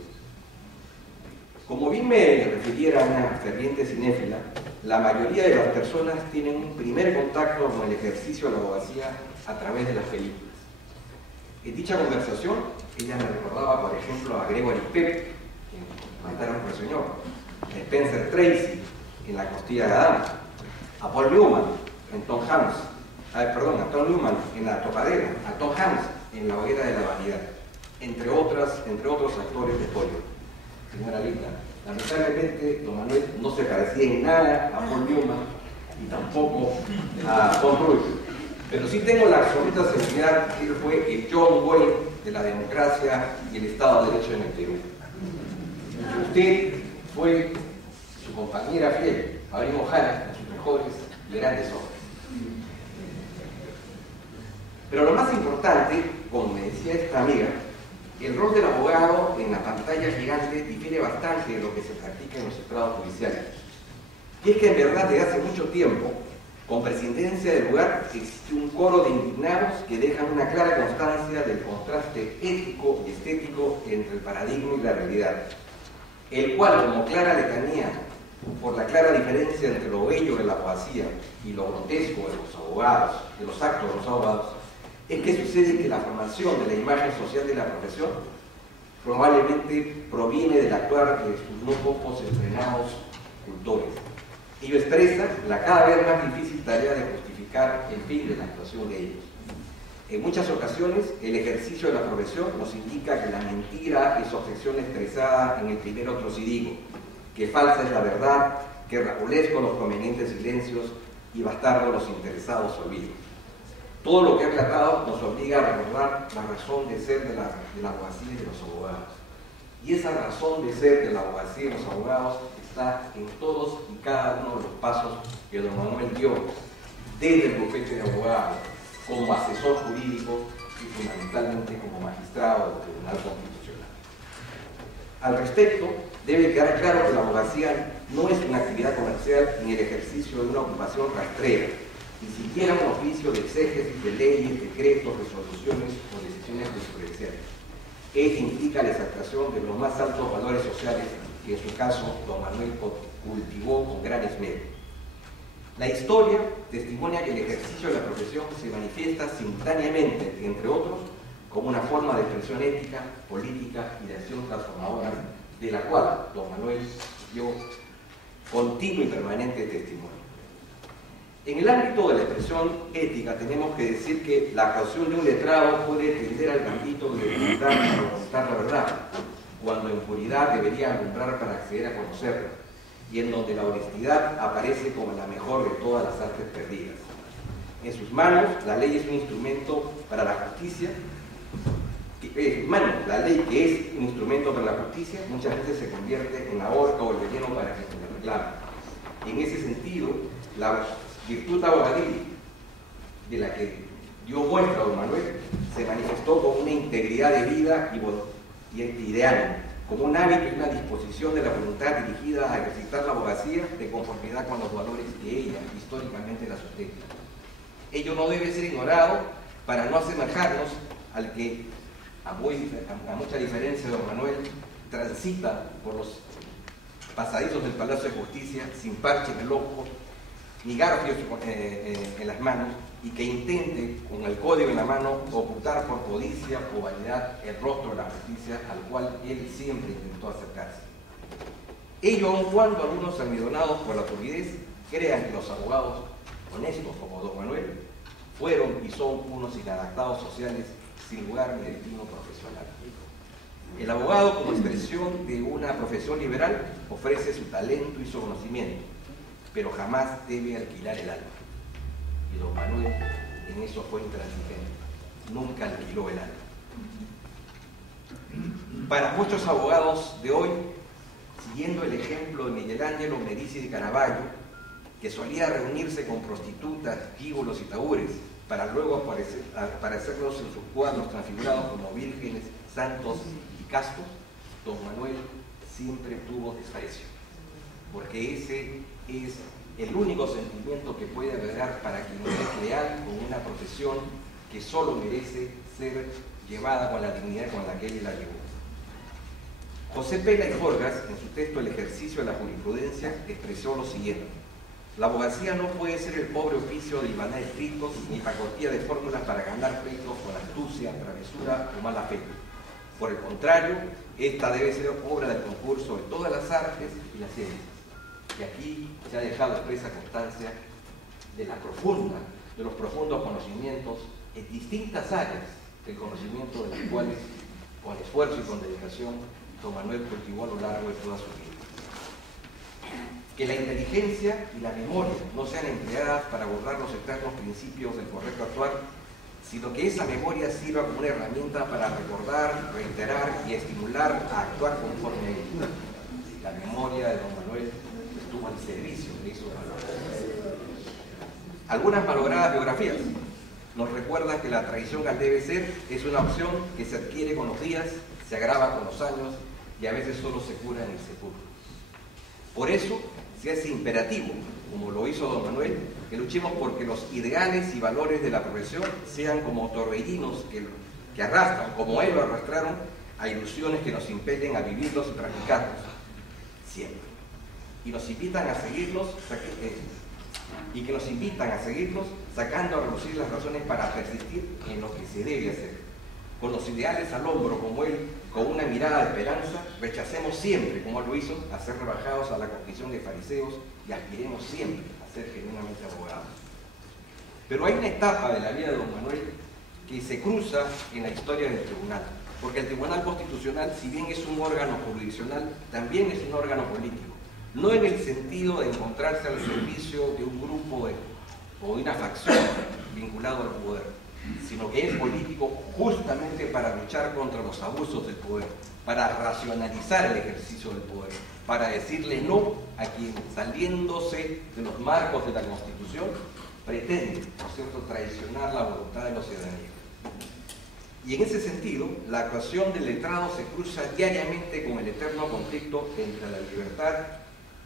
Como bien me refiriera una ferviente cinéfila, la mayoría de las personas tienen un primer contacto con el ejercicio de la abogacía a través de las películas. En dicha conversación, ella me recordaba, por ejemplo, a Gregory Peck, en Mataron por el Señor, a Spencer Tracy, en La Costilla de Adán, a Paul Newman, en Tom Hanks, a Tom Newman, en La Topadera, a Tom Hanks, en La Hoguera de la Vanidad, entre otros actores de Hollywood. Señora Linda, lamentablemente don Manuel no se parecía en nada a Paul Newman y tampoco a Tom Cruise, pero sí tengo la absoluta seguridad que él fue el John Wayne de la democracia y el Estado de Derecho en el Perú. Usted fue su compañera fiel, Abril Mojana, en sus mejores y grandes obras. Pero lo más importante, como me decía esta amiga, el rol del abogado en la pantalla gigante difiere bastante de lo que se practica en los estrados judiciales. Y es que en verdad desde hace mucho tiempo, con presidencia del lugar, existe un coro de indignados que dejan una clara constancia del contraste ético y estético entre el paradigma y la realidad, el cual, como clara letanía, por la clara diferencia entre lo bello de la abogacía y lo grotesco de los abogados, de los actos de los abogados, es que sucede que la formación de la imagen social de la profesión probablemente proviene del actuar de sus no pocos entrenados cultores. Ello expresa la cada vez más difícil tarea de justificar el fin de la actuación de ellos. En muchas ocasiones, el ejercicio de la profesión nos indica que la mentira es objeción expresada en el primer trocidigo, que falsa es la verdad, que rajulesco los convenientes silencios y bastardo los interesados olvidos. Todo lo que ha relatado nos obliga a recordar la razón de ser de la abogacía y de los abogados. Y esa razón de ser de la abogacía y los abogados está en todos y cada uno de los pasos que don Manuel dio, desde el bufete de abogados, como asesor jurídico y fundamentalmente como magistrado del Tribunal Constitucional. Al respecto, debe quedar claro que la abogacía no es una actividad comercial ni el ejercicio de una ocupación rastrera, ni siquiera un oficio de exégesis de leyes, decretos, resoluciones o decisiones jurisprudenciales. Ella implica la exaltación de los más altos valores sociales que en su caso don Manuel cultivó con gran esmero. La historia testimonia que el ejercicio de la profesión se manifiesta simultáneamente, entre otros, como una forma de expresión ética, política y de acción transformadora, de la cual don Manuel dio continuo y permanente testimonio. En el ámbito de la expresión ética tenemos que decir que la actuación de un letrado puede tender al gambito de ocultar para ocultar la verdad, cuando en puridad debería alumbrar para acceder a conocerla, y en donde la honestidad aparece como la mejor de todas las artes perdidas. En sus manos, la ley es un instrumento para la justicia, la ley que es un instrumento para la justicia, muchas veces se convierte en la horca o el veneno para que se le reclame. En ese sentido, la virtud abogadil de la que dio muestra don Manuel se manifestó con una integridad de vida y de ánimo, como un hábito y una disposición de la voluntad dirigida a ejercitar la abogacía de conformidad con los valores que ella históricamente la sustenta. Ello no debe ser ignorado para no asemejarnos al que, a mucha diferencia de don Manuel, transita por los pasadizos del Palacio de Justicia sin parche en el ojo, ni garfios en las manos, y que intente, con el código en la mano, ocultar por codicia o vanidad el rostro de la justicia al cual él siempre intentó acercarse. Ello aun cuando algunos almidonados por la turbidez crean que los abogados honestos como don Manuel fueron y son unos inadaptados sociales sin lugar ni destino profesional. El abogado, como expresión de una profesión liberal, ofrece su talento y su conocimiento, pero jamás debe alquilar el alma. Y don Manuel en eso fue intransigente, nunca alquiló el alma. Para muchos abogados de hoy, siguiendo el ejemplo de Miguel Ángelo Medici de Caravaggio, que solía reunirse con prostitutas, gígolos y tahúres, para luego aparecerlos en sus cuadros transfigurados como vírgenes, santos y castos, don Manuel siempre tuvo desprecio, porque ese es el único sentimiento que puede haber para quien es leal con una profesión que solo merece ser llevada con la dignidad con la que él la llevó. José Pela y Forgas, en su texto El ejercicio de la jurisprudencia, expresó lo siguiente: la abogacía no puede ser el pobre oficio de hilvanar escritos ni pacotilla de fórmulas para ganar pleitos con astucia, travesura o mala fe. Por el contrario, esta debe ser obra del concurso de todas las artes y las ciencias. Y aquí se ha dejado expresa constancia de los profundos conocimientos en distintas áreas del conocimiento de las cuales, con esfuerzo y con dedicación, don Manuel cultivó a lo largo de toda su vida. Que la inteligencia y la memoria no sean empleadas para borrar los eternos principios del correcto actuar, sino que esa memoria sirva como una herramienta para recordar, reiterar y estimular a actuar conforme a ella. La memoria de don Manuel estuvo al servicio de esos valores. Algunas malogradas biografías nos recuerdan que la tradición al debe ser es una opción que se adquiere con los días, se agrava con los años y a veces solo se cura en el sepulcro. Por eso se hace imperativo, como lo hizo don Manuel, que luchemos porque los ideales y valores de la profesión sean como torbellinos que arrastran, como él lo arrastraron, a ilusiones que nos impelen a vivirlos y practicarlos, siempre. Y nos invitan a seguirlos, sacando a relucir las razones para persistir en lo que se debe hacer. Con los ideales al hombro, como él, con una mirada de esperanza, rechacemos siempre, como él lo hizo, a ser rebajados a la condición de fariseos y aspiremos siempre a ser genuinamente abogados. Pero hay una etapa de la vida de don Manuel que se cruza en la historia del tribunal, porque el Tribunal Constitucional, si bien es un órgano jurisdiccional, también es un órgano político, no en el sentido de encontrarse al servicio de un grupo o de una facción vinculado al poder, sino que es político justamente para luchar contra los abusos del poder, para racionalizar el ejercicio del poder, para decirle no a quien, saliéndose de los marcos de la Constitución, pretende, ¿no es cierto?, traicionar la voluntad de la ciudadanía. Y en ese sentido, la actuación del letrado se cruza diariamente con el eterno conflicto entre la libertad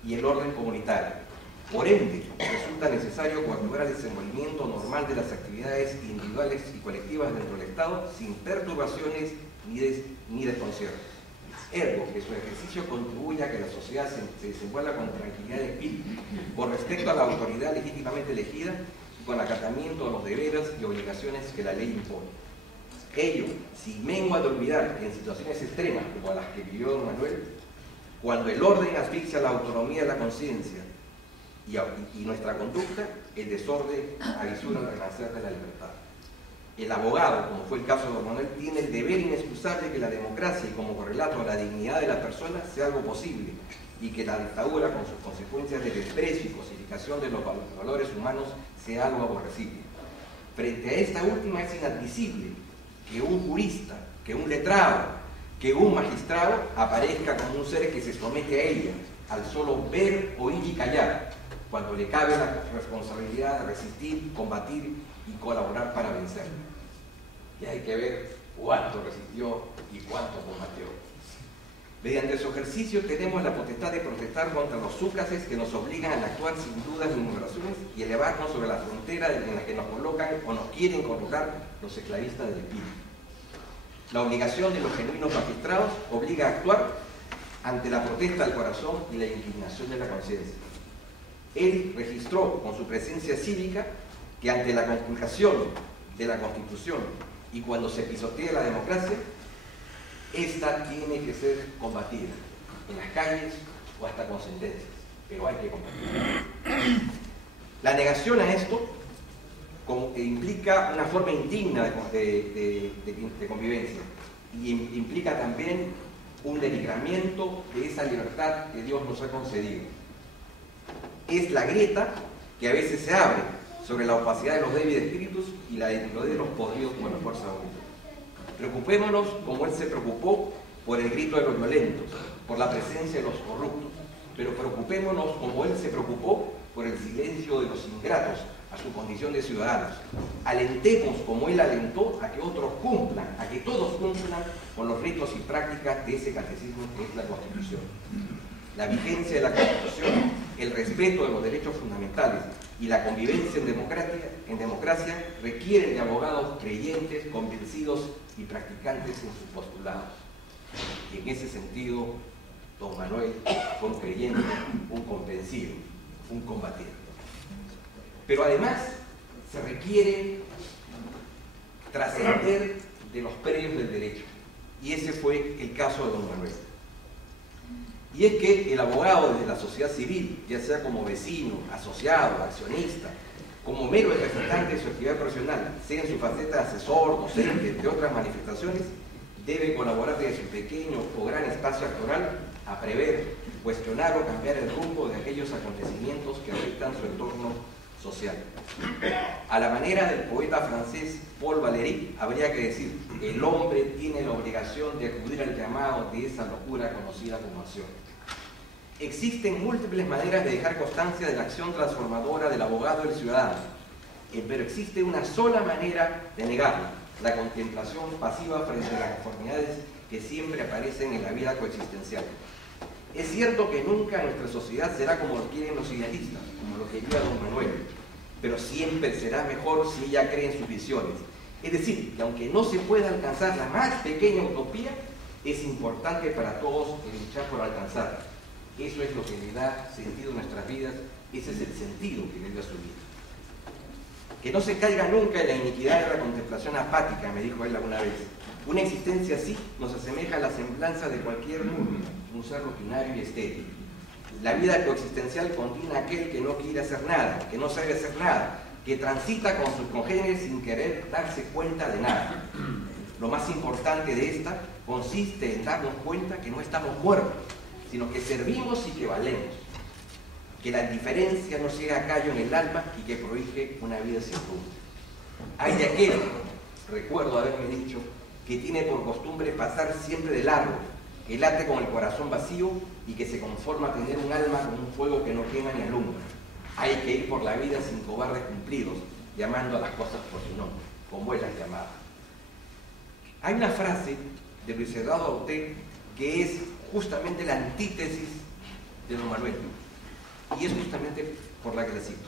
y el orden comunitario. Por ende, resulta necesario coadyuvar el desenvolvimiento normal de las actividades individuales y colectivas dentro del Estado sin perturbaciones ni desconciertos. Ergo, que su ejercicio contribuya a que la sociedad se desenvuelva con tranquilidad de espíritu, con respecto a la autoridad legítimamente elegida y con acatamiento a los deberes y obligaciones que la ley impone. Ello, sin mengua de olvidar que en situaciones extremas como las que vivió don Manuel, cuando el orden asfixia la autonomía de la conciencia y nuestra conducta, el desorden avisura el renacer de la libertad. El abogado, como fue el caso de don Manuel, tiene el deber inexcusable que la democracia y como correlato a la dignidad de la persona sea algo posible y que la dictadura, con sus consecuencias de desprecio y cosificación de los valores humanos, sea algo aborrecible. Frente a esta última es inadmisible que un jurista, que un letrado, que un magistrado aparezca como un ser que se somete a ella, al solo ver, oír y callar, cuando le cabe la responsabilidad de resistir, combatir y colaborar para vencer. Y hay que ver cuánto resistió y cuánto combatió. Mediante su ejercicio tenemos la potestad de protestar contra los súcaces que nos obligan a actuar sin dudas ni murmuraciones y elevarnos sobre la frontera en la que nos colocan o nos quieren colocar los esclavistas del espíritu. La obligación de los genuinos magistrados obliga a actuar ante la protesta del corazón y la indignación de la conciencia. Él registró con su presencia cívica que ante la conculcación de la Constitución y cuando se pisotea la democracia, esta tiene que ser combatida en las calles o hasta con sentencias, pero hay que combatirla. La negación a esto implica una forma indigna de convivencia y implica también un denigramiento de esa libertad que Dios nos ha concedido. Es la grieta que a veces se abre sobre la opacidad de los débiles espíritus y la de los podridos con la fuerza única. Preocupémonos como Él se preocupó por el grito de los violentos, por la presencia de los corruptos, pero preocupémonos como Él se preocupó por el silencio de los ingratos a su condición de ciudadanos. Alentemos como Él alentó a que otros cumplan, a que todos cumplan con los ritos y prácticas de ese catecismo que es la Constitución. La vigencia de la Constitución, el respeto de los derechos fundamentales y la convivencia en democracia requieren de abogados creyentes, convencidos y practicantes en sus postulados. Y en ese sentido, don Manuel fue un creyente, un convencido, un combatiente. Pero además se requiere trascender de los predios del derecho. Y ese fue el caso de don Manuel. Y es que el abogado desde la sociedad civil, ya sea como vecino, asociado, accionista, como mero representante de su actividad profesional, sea en su faceta de asesor, docente, entre otras manifestaciones, debe colaborar desde su pequeño o gran espacio actoral a prever, cuestionar o cambiar el rumbo de aquellos acontecimientos que afectan su entorno social. A la manera del poeta francés Paul Valéry, habría que decir: el hombre tiene la obligación de acudir al llamado de esa locura conocida como acción. Existen múltiples maneras de dejar constancia de la acción transformadora del abogado y del ciudadano, pero existe una sola manera de negarla: la contemplación pasiva frente a las conformidades que siempre aparecen en la vida coexistencial. Es cierto que nunca nuestra sociedad será como lo quieren los idealistas, como lo quería don Manuel, pero siempre será mejor si ella cree en sus visiones. Es decir, que aunque no se pueda alcanzar la más pequeña utopía, es importante para todos el luchar por alcanzarla. Eso es lo que le da sentido a nuestras vidas, ese es el sentido que le dio a su vida. Que no se caiga nunca en la iniquidad de la contemplación apática, me dijo él alguna vez. Una existencia así nos asemeja a la semblanza de cualquier número, un ser rutinario y estéril. La vida coexistencial contiene a aquel que no quiere hacer nada, que no sabe hacer nada, que transita con sus congéneres sin querer darse cuenta de nada. Lo más importante de esta consiste en darnos cuenta que no estamos muertos, sino que servimos y que valemos. Que la indiferencia no ciega callo en el alma y que prohíbe una vida sin rumbo. Hay de aquel, recuerdo haberme dicho, que tiene por costumbre pasar siempre de largo, que late con el corazón vacío y que se conforma a tener un alma con un fuego que no quema ni alumbra. Hay que ir por la vida sin cobardes cumplidos, llamando a las cosas por su nombre, como él las llamaba. Hay una frase de Luis Eduardo Aute que es justamente la antítesis de don Manuel, y es justamente por la que le cito.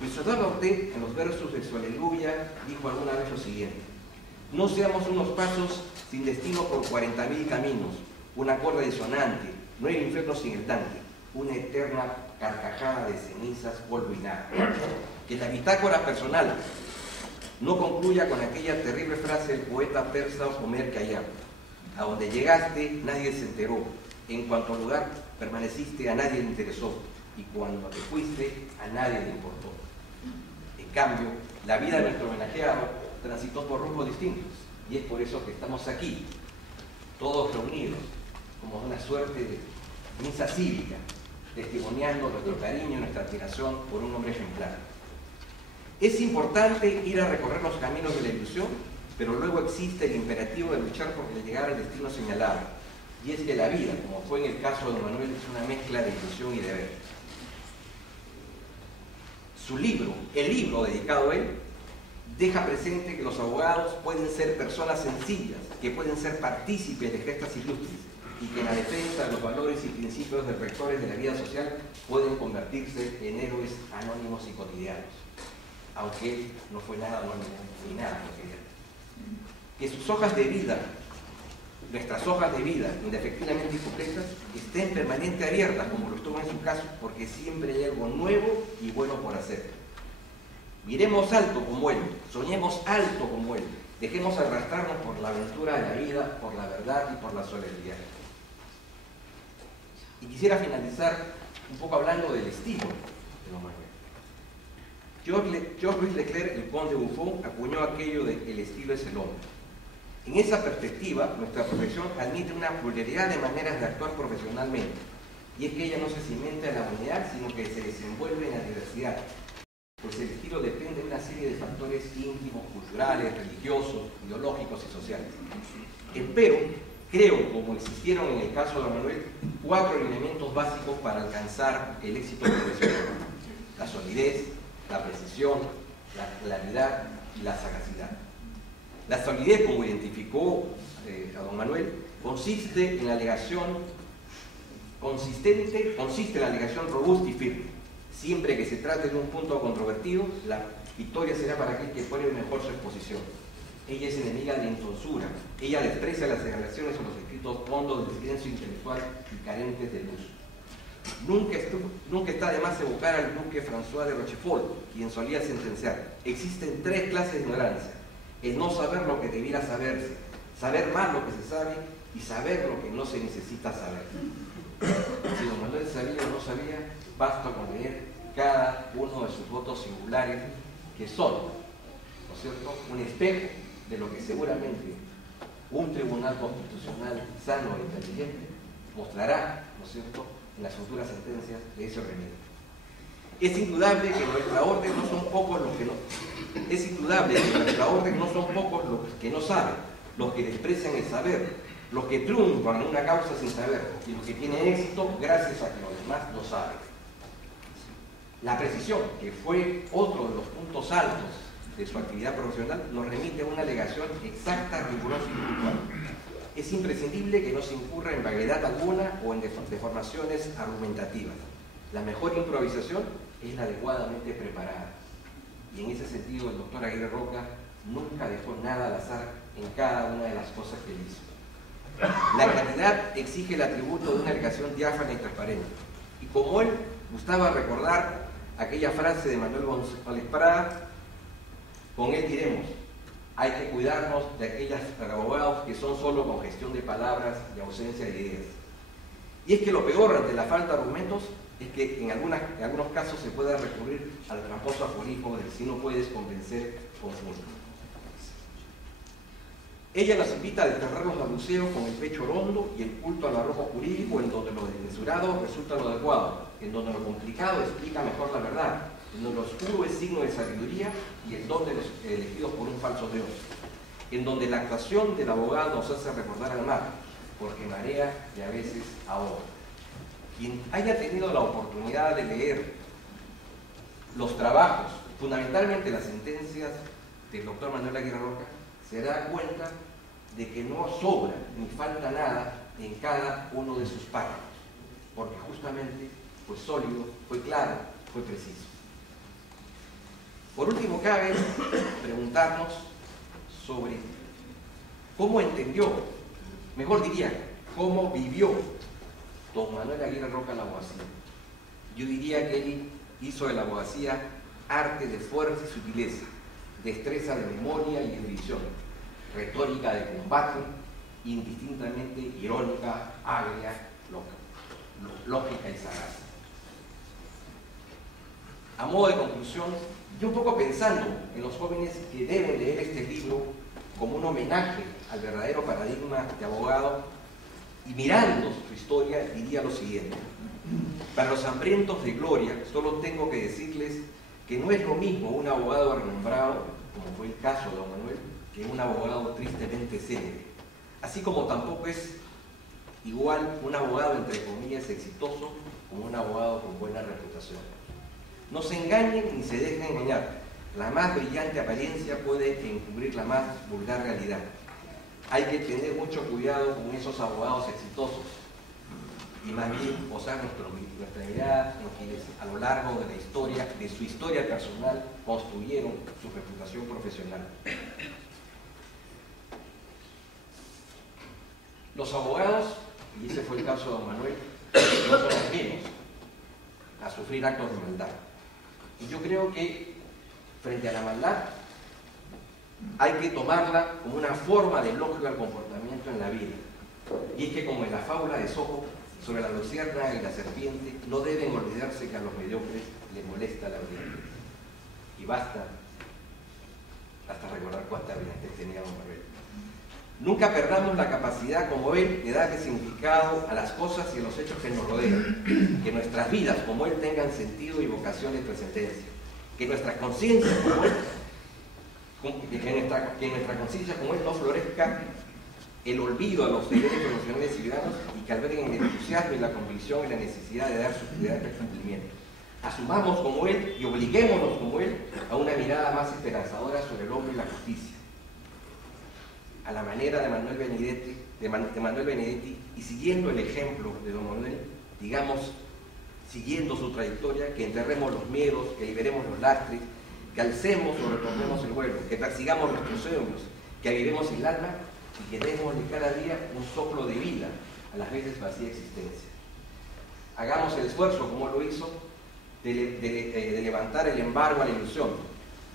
Luis Eduardo Aute, en los versos de su Aleluya, dijo alguna vez lo siguiente: no seamos unos pasos sin destino por 40.000 caminos, una cuerda disonante, no hay infierno sin el tanque, una eterna carcajada de cenizas, polvo y nada. Que la bitácora personal no concluya con aquella terrible frase del poeta persa Omer Khayyam: a donde llegaste nadie se enteró, en cuanto al lugar permaneciste a nadie le interesó, y cuando te fuiste a nadie le importó. En cambio, la vida de nuestro homenajeado transitó por rumbos distintos, y es por eso que estamos aquí, todos reunidos, como una suerte de misa cívica, testimoniando nuestro cariño y nuestra admiración por un hombre ejemplar. Es importante ir a recorrer los caminos de la ilusión, pero luego existe el imperativo de luchar por llegar al destino señalado, y es que la vida, como fue en el caso de don Manuel, es una mezcla de ilusión y deber. Su libro, el libro dedicado a él, deja presente que los abogados pueden ser personas sencillas, que pueden ser partícipes de gestas ilustres, y que en la defensa de los valores y principios de rectores de la vida social pueden convertirse en héroes anónimos y cotidianos, aunque él no fue nada anónimo ni nada cotidiano. Que sus hojas de vida, nuestras hojas de vida, indefectiblemente incompletas, estén permanentemente abiertas, como lo estuvo en su caso, porque siempre hay algo nuevo y bueno por hacer. Miremos alto como él, soñemos alto como él, dejemos arrastrarnos por la aventura de la vida, por la verdad y por la solidaridad. Y quisiera finalizar un poco hablando del estilo de don Manuel. Georges Leclerc, el conde Buffon, acuñó aquello de el estilo es el hombre. En esa perspectiva, nuestra profesión admite una pluralidad de maneras de actuar profesionalmente, y es que ella no se cimenta en la unidad, sino que se desenvuelve en la diversidad, pues el estilo depende de una serie de factores íntimos, culturales, religiosos, ideológicos y sociales. Pero creo, como existieron en el caso de don Manuel, 4 elementos básicos para alcanzar el éxito profesional: la solidez, la precisión, la claridad y la sagacidad. La solidez, como identificó a don Manuel, consiste en la alegación robusta y firme. Siempre que se trate de un punto controvertido, la victoria será para aquel que pone mejor su exposición. Ella es enemiga de la intonsura, ella desprecia las declaraciones o los escritos hondos del silencio intelectual y carentes de luz. Nunca está de más evocar al duque François de Rochefort, quien solía sentenciar: existen 3 clases de ignorancia: el no saber lo que debiera saberse, saber más lo que se sabe y saber lo que no se necesita saber. Si don Manuel sabía o no sabía, basta con leer cada uno de sus votos singulares, que son, ¿no es cierto?, un espejo de lo que seguramente un tribunal constitucional sano e inteligente mostrará, ¿no es cierto?, en las futuras sentencias de ese remedio. Es indudable que en nuestra orden no son pocos los que no saben, los que desprecian el saber, los que triunfan en una causa sin saber, y los que tienen éxito gracias a que los demás lo saben. La precisión, que fue otro de los puntos altos de su actividad profesional, nos remite a una alegación exacta, rigurosa y puntual. Es imprescindible que no se incurra en vaguedad alguna o en deformaciones argumentativas. La mejor improvisación es la adecuadamente preparada. Y en ese sentido, el doctor Aguirre Roca nunca dejó nada al azar en cada una de las cosas que hizo. La claridad exige el atributo de una alegación diáfana y transparente. Y como él gustaba recordar aquella frase de Manuel González Prada, con él diremos: hay que cuidarnos de aquellos abogados que son solo congestión de palabras y ausencia de ideas. Y es que lo peor ante la falta de argumentos es que en algunos casos se pueda recurrir al tramposo aforismo de: si no puedes convencer, confunde. Ella nos invita a desterrar los balbuceos con el pecho hondo y el culto al arrojo jurídico, en donde lo desmesurado resulta lo adecuado, en donde lo complicado explica mejor la verdad, en donde lo oscuro es signo de sabiduría y el don de los elegidos por un falso Dios, en donde la actuación del abogado nos hace recordar al mar, porque marea y a veces ahoga. Quien haya tenido la oportunidad de leer los trabajos, fundamentalmente las sentencias del doctor Manuel Aguirre Roca, se da cuenta de que no sobra ni falta nada en cada uno de sus párrafos, porque justamente fue sólido, fue claro, fue preciso. Por último, cabe preguntarnos sobre cómo entendió, mejor diría, cómo vivió don Manuel Aguirre Roca la abogacía. Yo diría que él hizo de la abogacía arte de fuerza y sutileza, destreza de memoria y erudición, retórica de combate, indistintamente irónica, agria, lógica y sagaz. A modo de conclusión, yo un poco pensando en los jóvenes que deben leer este libro como un homenaje al verdadero paradigma de abogado y mirando su historia, diría lo siguiente: para los hambrientos de gloria, solo tengo que decirles que no es lo mismo un abogado renombrado, como fue el caso de don Manuel, que un abogado tristemente célebre. Así como tampoco es igual un abogado, entre comillas, exitoso, como un abogado con buena reputación. No se engañen ni se dejen engañar. La más brillante apariencia puede encubrir la más vulgar realidad. Hay que tener mucho cuidado con esos abogados exitosos y más bien posar nuestra mirada en quienes a lo largo de la historia, de su historia personal, construyeron su reputación profesional. Los abogados, y ese fue el caso de don Manuel, no son ajenos a sufrir actos de maldad. Y yo creo que frente a la maldad hay que tomarla como una forma de elogio al comportamiento en la vida. Y es que, como en la fábula de Esopo sobre la luciérnaga y la serpiente, no deben olvidarse que a los mediocres les molesta la brillantez. Y basta hasta recordar cuánta brillantez tenía don Manuel. Nunca perdamos la capacidad, como él, de darle significado a las cosas y a los hechos que nos rodean. Que nuestras vidas, como él, tengan sentido y vocación de trascendencia. Que nuestra conciencia, como él, que nuestra conciencia, como él, no florezca el olvido a los deberes profesionales y ciudadanos, y que alberguen el entusiasmo y la convicción y la necesidad de dar cumplimiento. Asumamos como él y obliguémonos como él a una mirada más esperanzadora sobre el hombre y la justicia. A la manera de Manuel Benedetti, y siguiendo el ejemplo de don Manuel, digamos, siguiendo su trayectoria, que enterremos los miedos, que liberemos los lastres, que alcemos o retornemos el vuelo, que persigamos nuestros sueños, que avivemos el alma y que démosle cada día un soplo de vida a las veces vacía existencia. Hagamos el esfuerzo, como lo hizo, de levantar el embargo a la ilusión.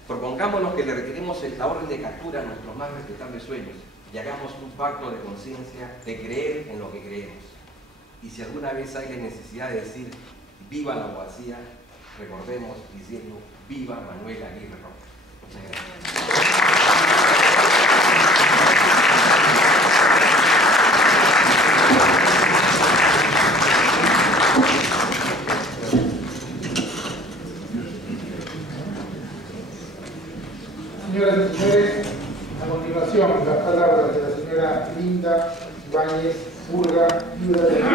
Propongámonos que le retiremos la orden de captura a nuestros más respetables sueños y hagamos un pacto de conciencia de creer en lo que creemos. Y si alguna vez hay la necesidad de decir viva la abogacía, recordemos diciendo viva Manuel Aguirre Roca. Muchas gracias. Señoras y señores, a continuación las palabras de la señora Linda Ibáñez Burga, viuda de la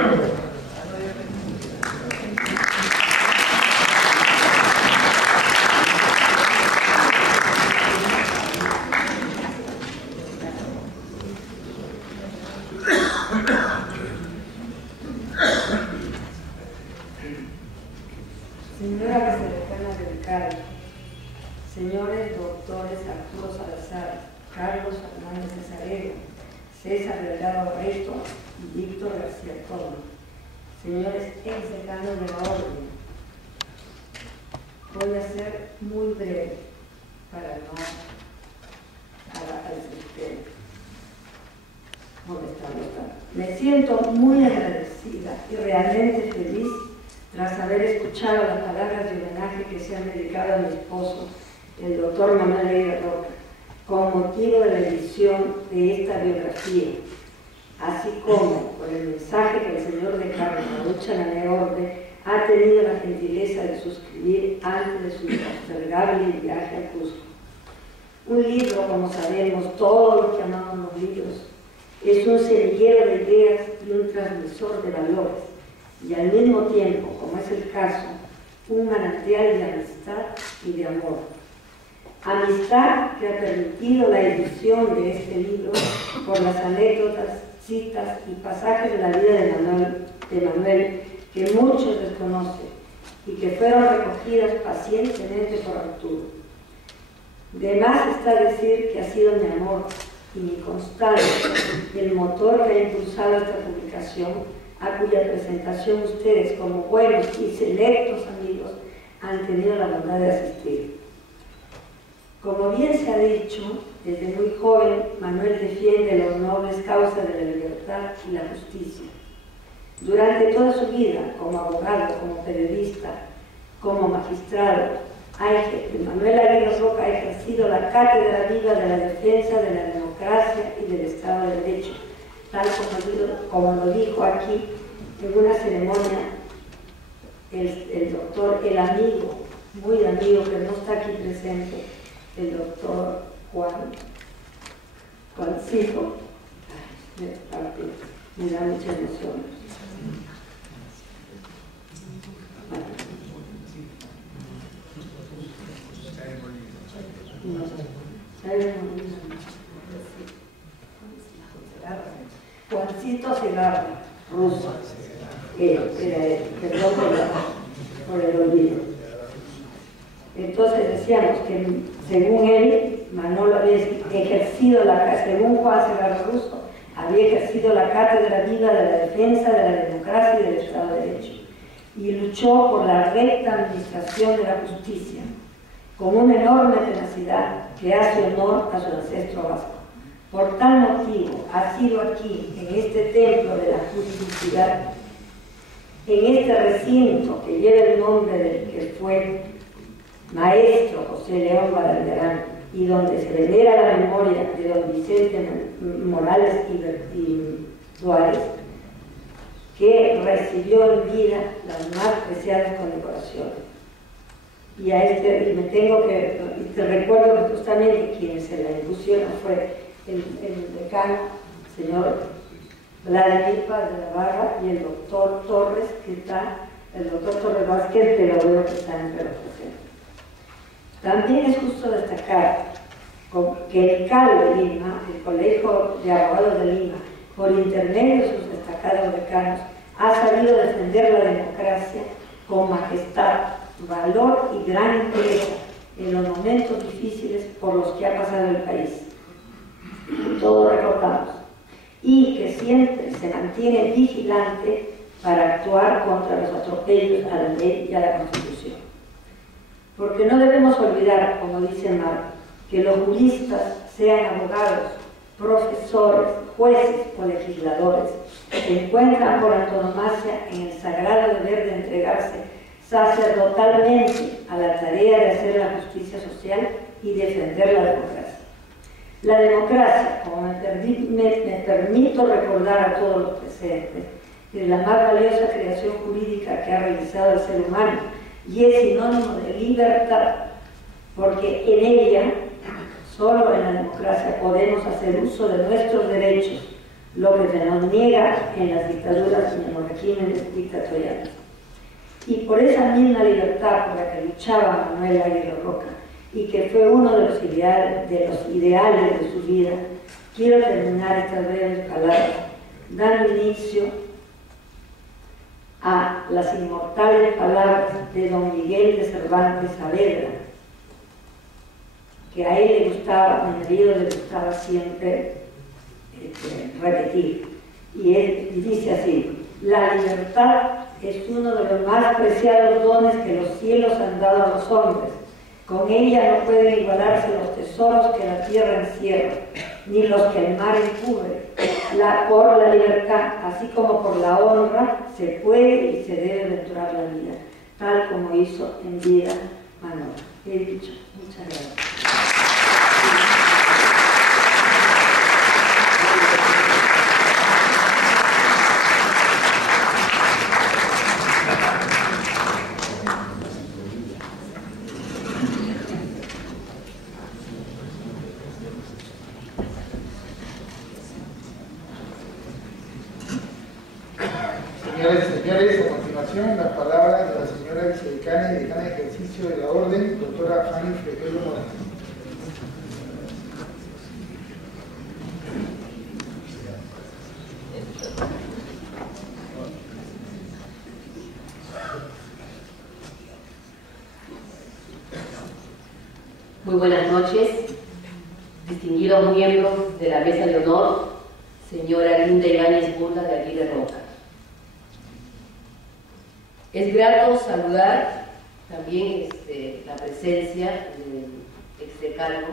Señora Vicerecana del Carmen, señores doctores Arturo Salazar, Carlos Fernández Cesarero, César Delgado Barreto y Víctor García Toma, señores exdecanos de la Orden, voy a ser muy breve para no molestarlo tanto. Me siento muy agradecida y realmente feliz tras haber escuchado las palabras de homenaje que se han dedicado a mi esposo, el doctor Manuel Aguirre Roca, con motivo de la edición de esta biografía, así como por el mensaje que el señor decano Marucha Nané Orde ha tenido la gentileza de suscribir antes de su impostergable viaje al Cusco. Un libro, como sabemos, todos los que amamos los libros, es un semillero de ideas y un transmisor de valores, y al mismo tiempo, como es el caso, un manantial de amistad y de amor. Amistad que ha permitido la edición de este libro por las anécdotas, citas y pasajes de la vida de Manuel que muchos desconocen y que fueron recogidas pacientemente por Arturo. De más está decir que ha sido mi amor y mi constancia el motor que ha impulsado esta publicación, a cuya presentación ustedes, como buenos y selectos amigos, han tenido la bondad de asistir. Como bien se ha dicho, desde muy joven Manuel defiende las nobles causas de la libertad y la justicia. Durante toda su vida, como abogado, como periodista, como magistrado, Manuel Aguirre Roca ha ejercido la cátedra viva de la defensa de la democracia y del Estado de Derecho, tal como lo dijo aquí en una ceremonia el doctor, el amigo, muy amigo, que no está aquí presente, el doctor Juancito. Me da mucha emoción. Juancito Segarra, ruso, perdón por el olvido. Entonces decíamos que según él, Manolo había ejercido según Juan Segarra ruso, había ejercido la cátedra viva de la defensa de la democracia y del Estado de Derecho, y luchó por la recta administración de la justicia, con una enorme tenacidad que hace honor a su ancestro vasco. Por tal motivo, ha sido aquí, en este templo de la justicidad, en este recinto que lleva el nombre del que fue maestro José León Barandiarán, y donde se venera la memoria de don Vicente Morales y Suárez, que recibió en vida las más preciadas condecoraciones. Y te recuerdo que justamente quien se la impusieron fue el decano, señor Vladimir Paz de la Barra, y el doctor Torres, el doctor Torres Vázquez, que lo veo que está en presente. También es justo destacar que el CAL de Lima, el Colegio de Abogados de Lima, por intermedio de sus destacados decanos, ha sabido defender la democracia con majestad, valor y gran interés en los momentos difíciles por los que ha pasado el país. Todos recordamos. Y que siempre se mantiene vigilante para actuar contra los atropellos a la ley y a la Constitución. Porque no debemos olvidar, como dice Marx, que los juristas, sean abogados, profesores, jueces o legisladores, se encuentran por antonomasia en el sagrado deber de entregarse sacerdotalmente a la tarea de hacer la justicia social y defender la democracia. La democracia, como me permito recordar a todos los presentes, es la más valiosa creación jurídica que ha realizado el ser humano y es sinónimo de libertad, porque en ella, solo en la democracia, podemos hacer uso de nuestros derechos, lo que se nos niega en las dictaduras y en los regímenes dictatoriales. Y por esa misma libertad por la que luchaba Manuel Aguirre Roca, y que fue uno de los ideales de su vida, quiero terminar estas breves palabras dando inicio a las inmortales palabras de don Miguel de Cervantes Saavedra, que a él le gustaba, a mi marido le gustaba siempre repetir. Y él dice así: la libertad es uno de los más preciados dones que los cielos han dado a los hombres. Con ella no pueden igualarse los tesoros que la tierra encierra, ni los que el mar encubre. Por la libertad, así como por la honra, se puede y se debe aventurar la vida, tal como hizo en vida Manuel. He dicho. Muchas gracias. continuación, las palabras de la señora vicedecana y decana de ejercicio de la Orden, doctora Fanny Frequello Morales. Muy buenas noches, distinguidos miembros de la Mesa de Honor, señora Linda Ibáñez Burla de Aguirre Roca. Es grato saludar también la presencia del exdecano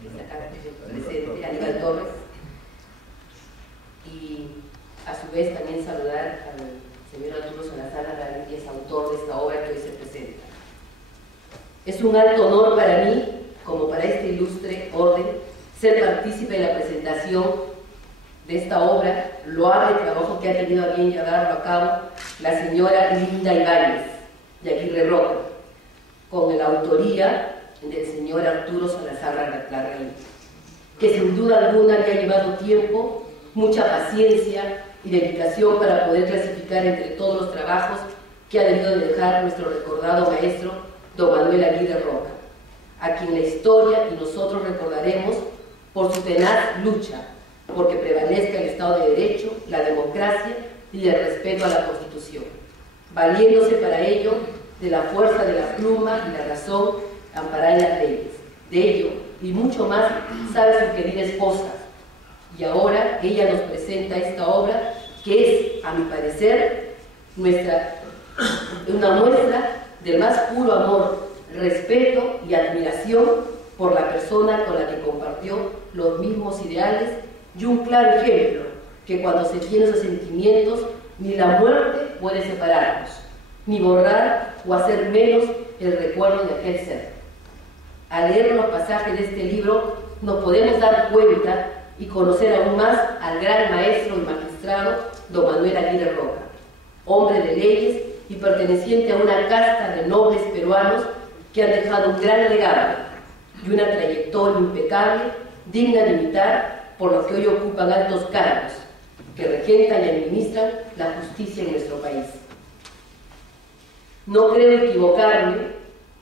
que está acá presente, Aníbal Torres, y a su vez también saludar al señor Arturo Salazar Larraín, que es autor de esta obra que hoy se presenta. Es un alto honor para mí, como para este ilustre orden, ser partícipe de la presentación de esta obra, loable trabajo que ha tenido a bien llevarlo a cabo la señora Linda Ibáñez de Aguirre Roca, con la autoría del señor Arturo Salazar Larraín, que sin duda alguna le ha llevado tiempo, mucha paciencia y dedicación para poder clasificar entre todos los trabajos que ha debido de dejar nuestro recordado maestro don Manuel Aguirre Roca, a quien la historia y nosotros recordaremos por su tenaz lucha porque prevalezca el Estado de Derecho, la democracia y el respeto a la Constitución, valiéndose para ello de la fuerza de la pluma y la razón amparada en las leyes. De ello y mucho más sabe su querida esposa, y ahora ella nos presenta esta obra que es, a mi parecer, una muestra del más puro amor, respeto y admiración por la persona con la que compartió los mismos ideales, y un claro ejemplo que cuando se tienen esos sentimientos ni la muerte puede separarnos, ni borrar o hacer menos el recuerdo de aquel ser. Al leer los pasajes de este libro nos podemos dar cuenta y conocer aún más al gran maestro y magistrado don Manuel Aguirre Roca, hombre de leyes y perteneciente a una casta de nobles peruanos que han dejado un gran legado y una trayectoria impecable, digna de imitar por los que hoy ocupan altos cargos, que regentan y administran la justicia en nuestro país. No creo equivocarme,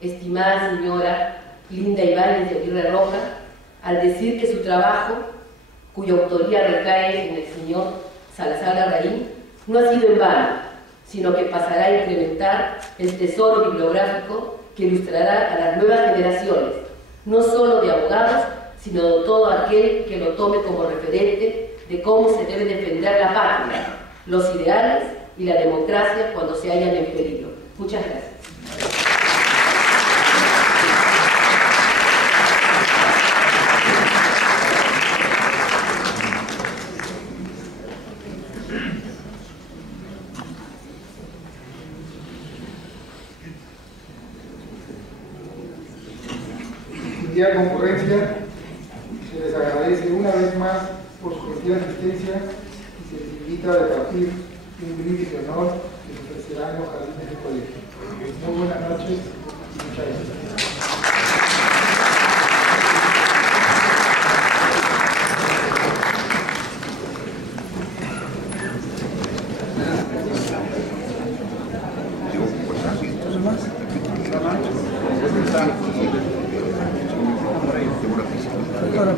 estimada señora Linda Ibáñez de Aguirre Roca, al decir que su trabajo, cuya autoría recae en el señor Salazar Larraín, no ha sido en vano, sino que pasará a incrementar el tesoro bibliográfico que ilustrará a las nuevas generaciones, no solo de abogados, sino de todo aquel que lo tome como referente de cómo se debe defender la patria, los ideales y la democracia cuando se hallan en peligro. Muchas gracias. Distinguida concurrencia, se les agradece una vez más por su gentil asistencia y se les invita a departir un brindis de honor que se ofrecerá en los jardines del colegio. Muy buenas noches y muchas gracias. Ahora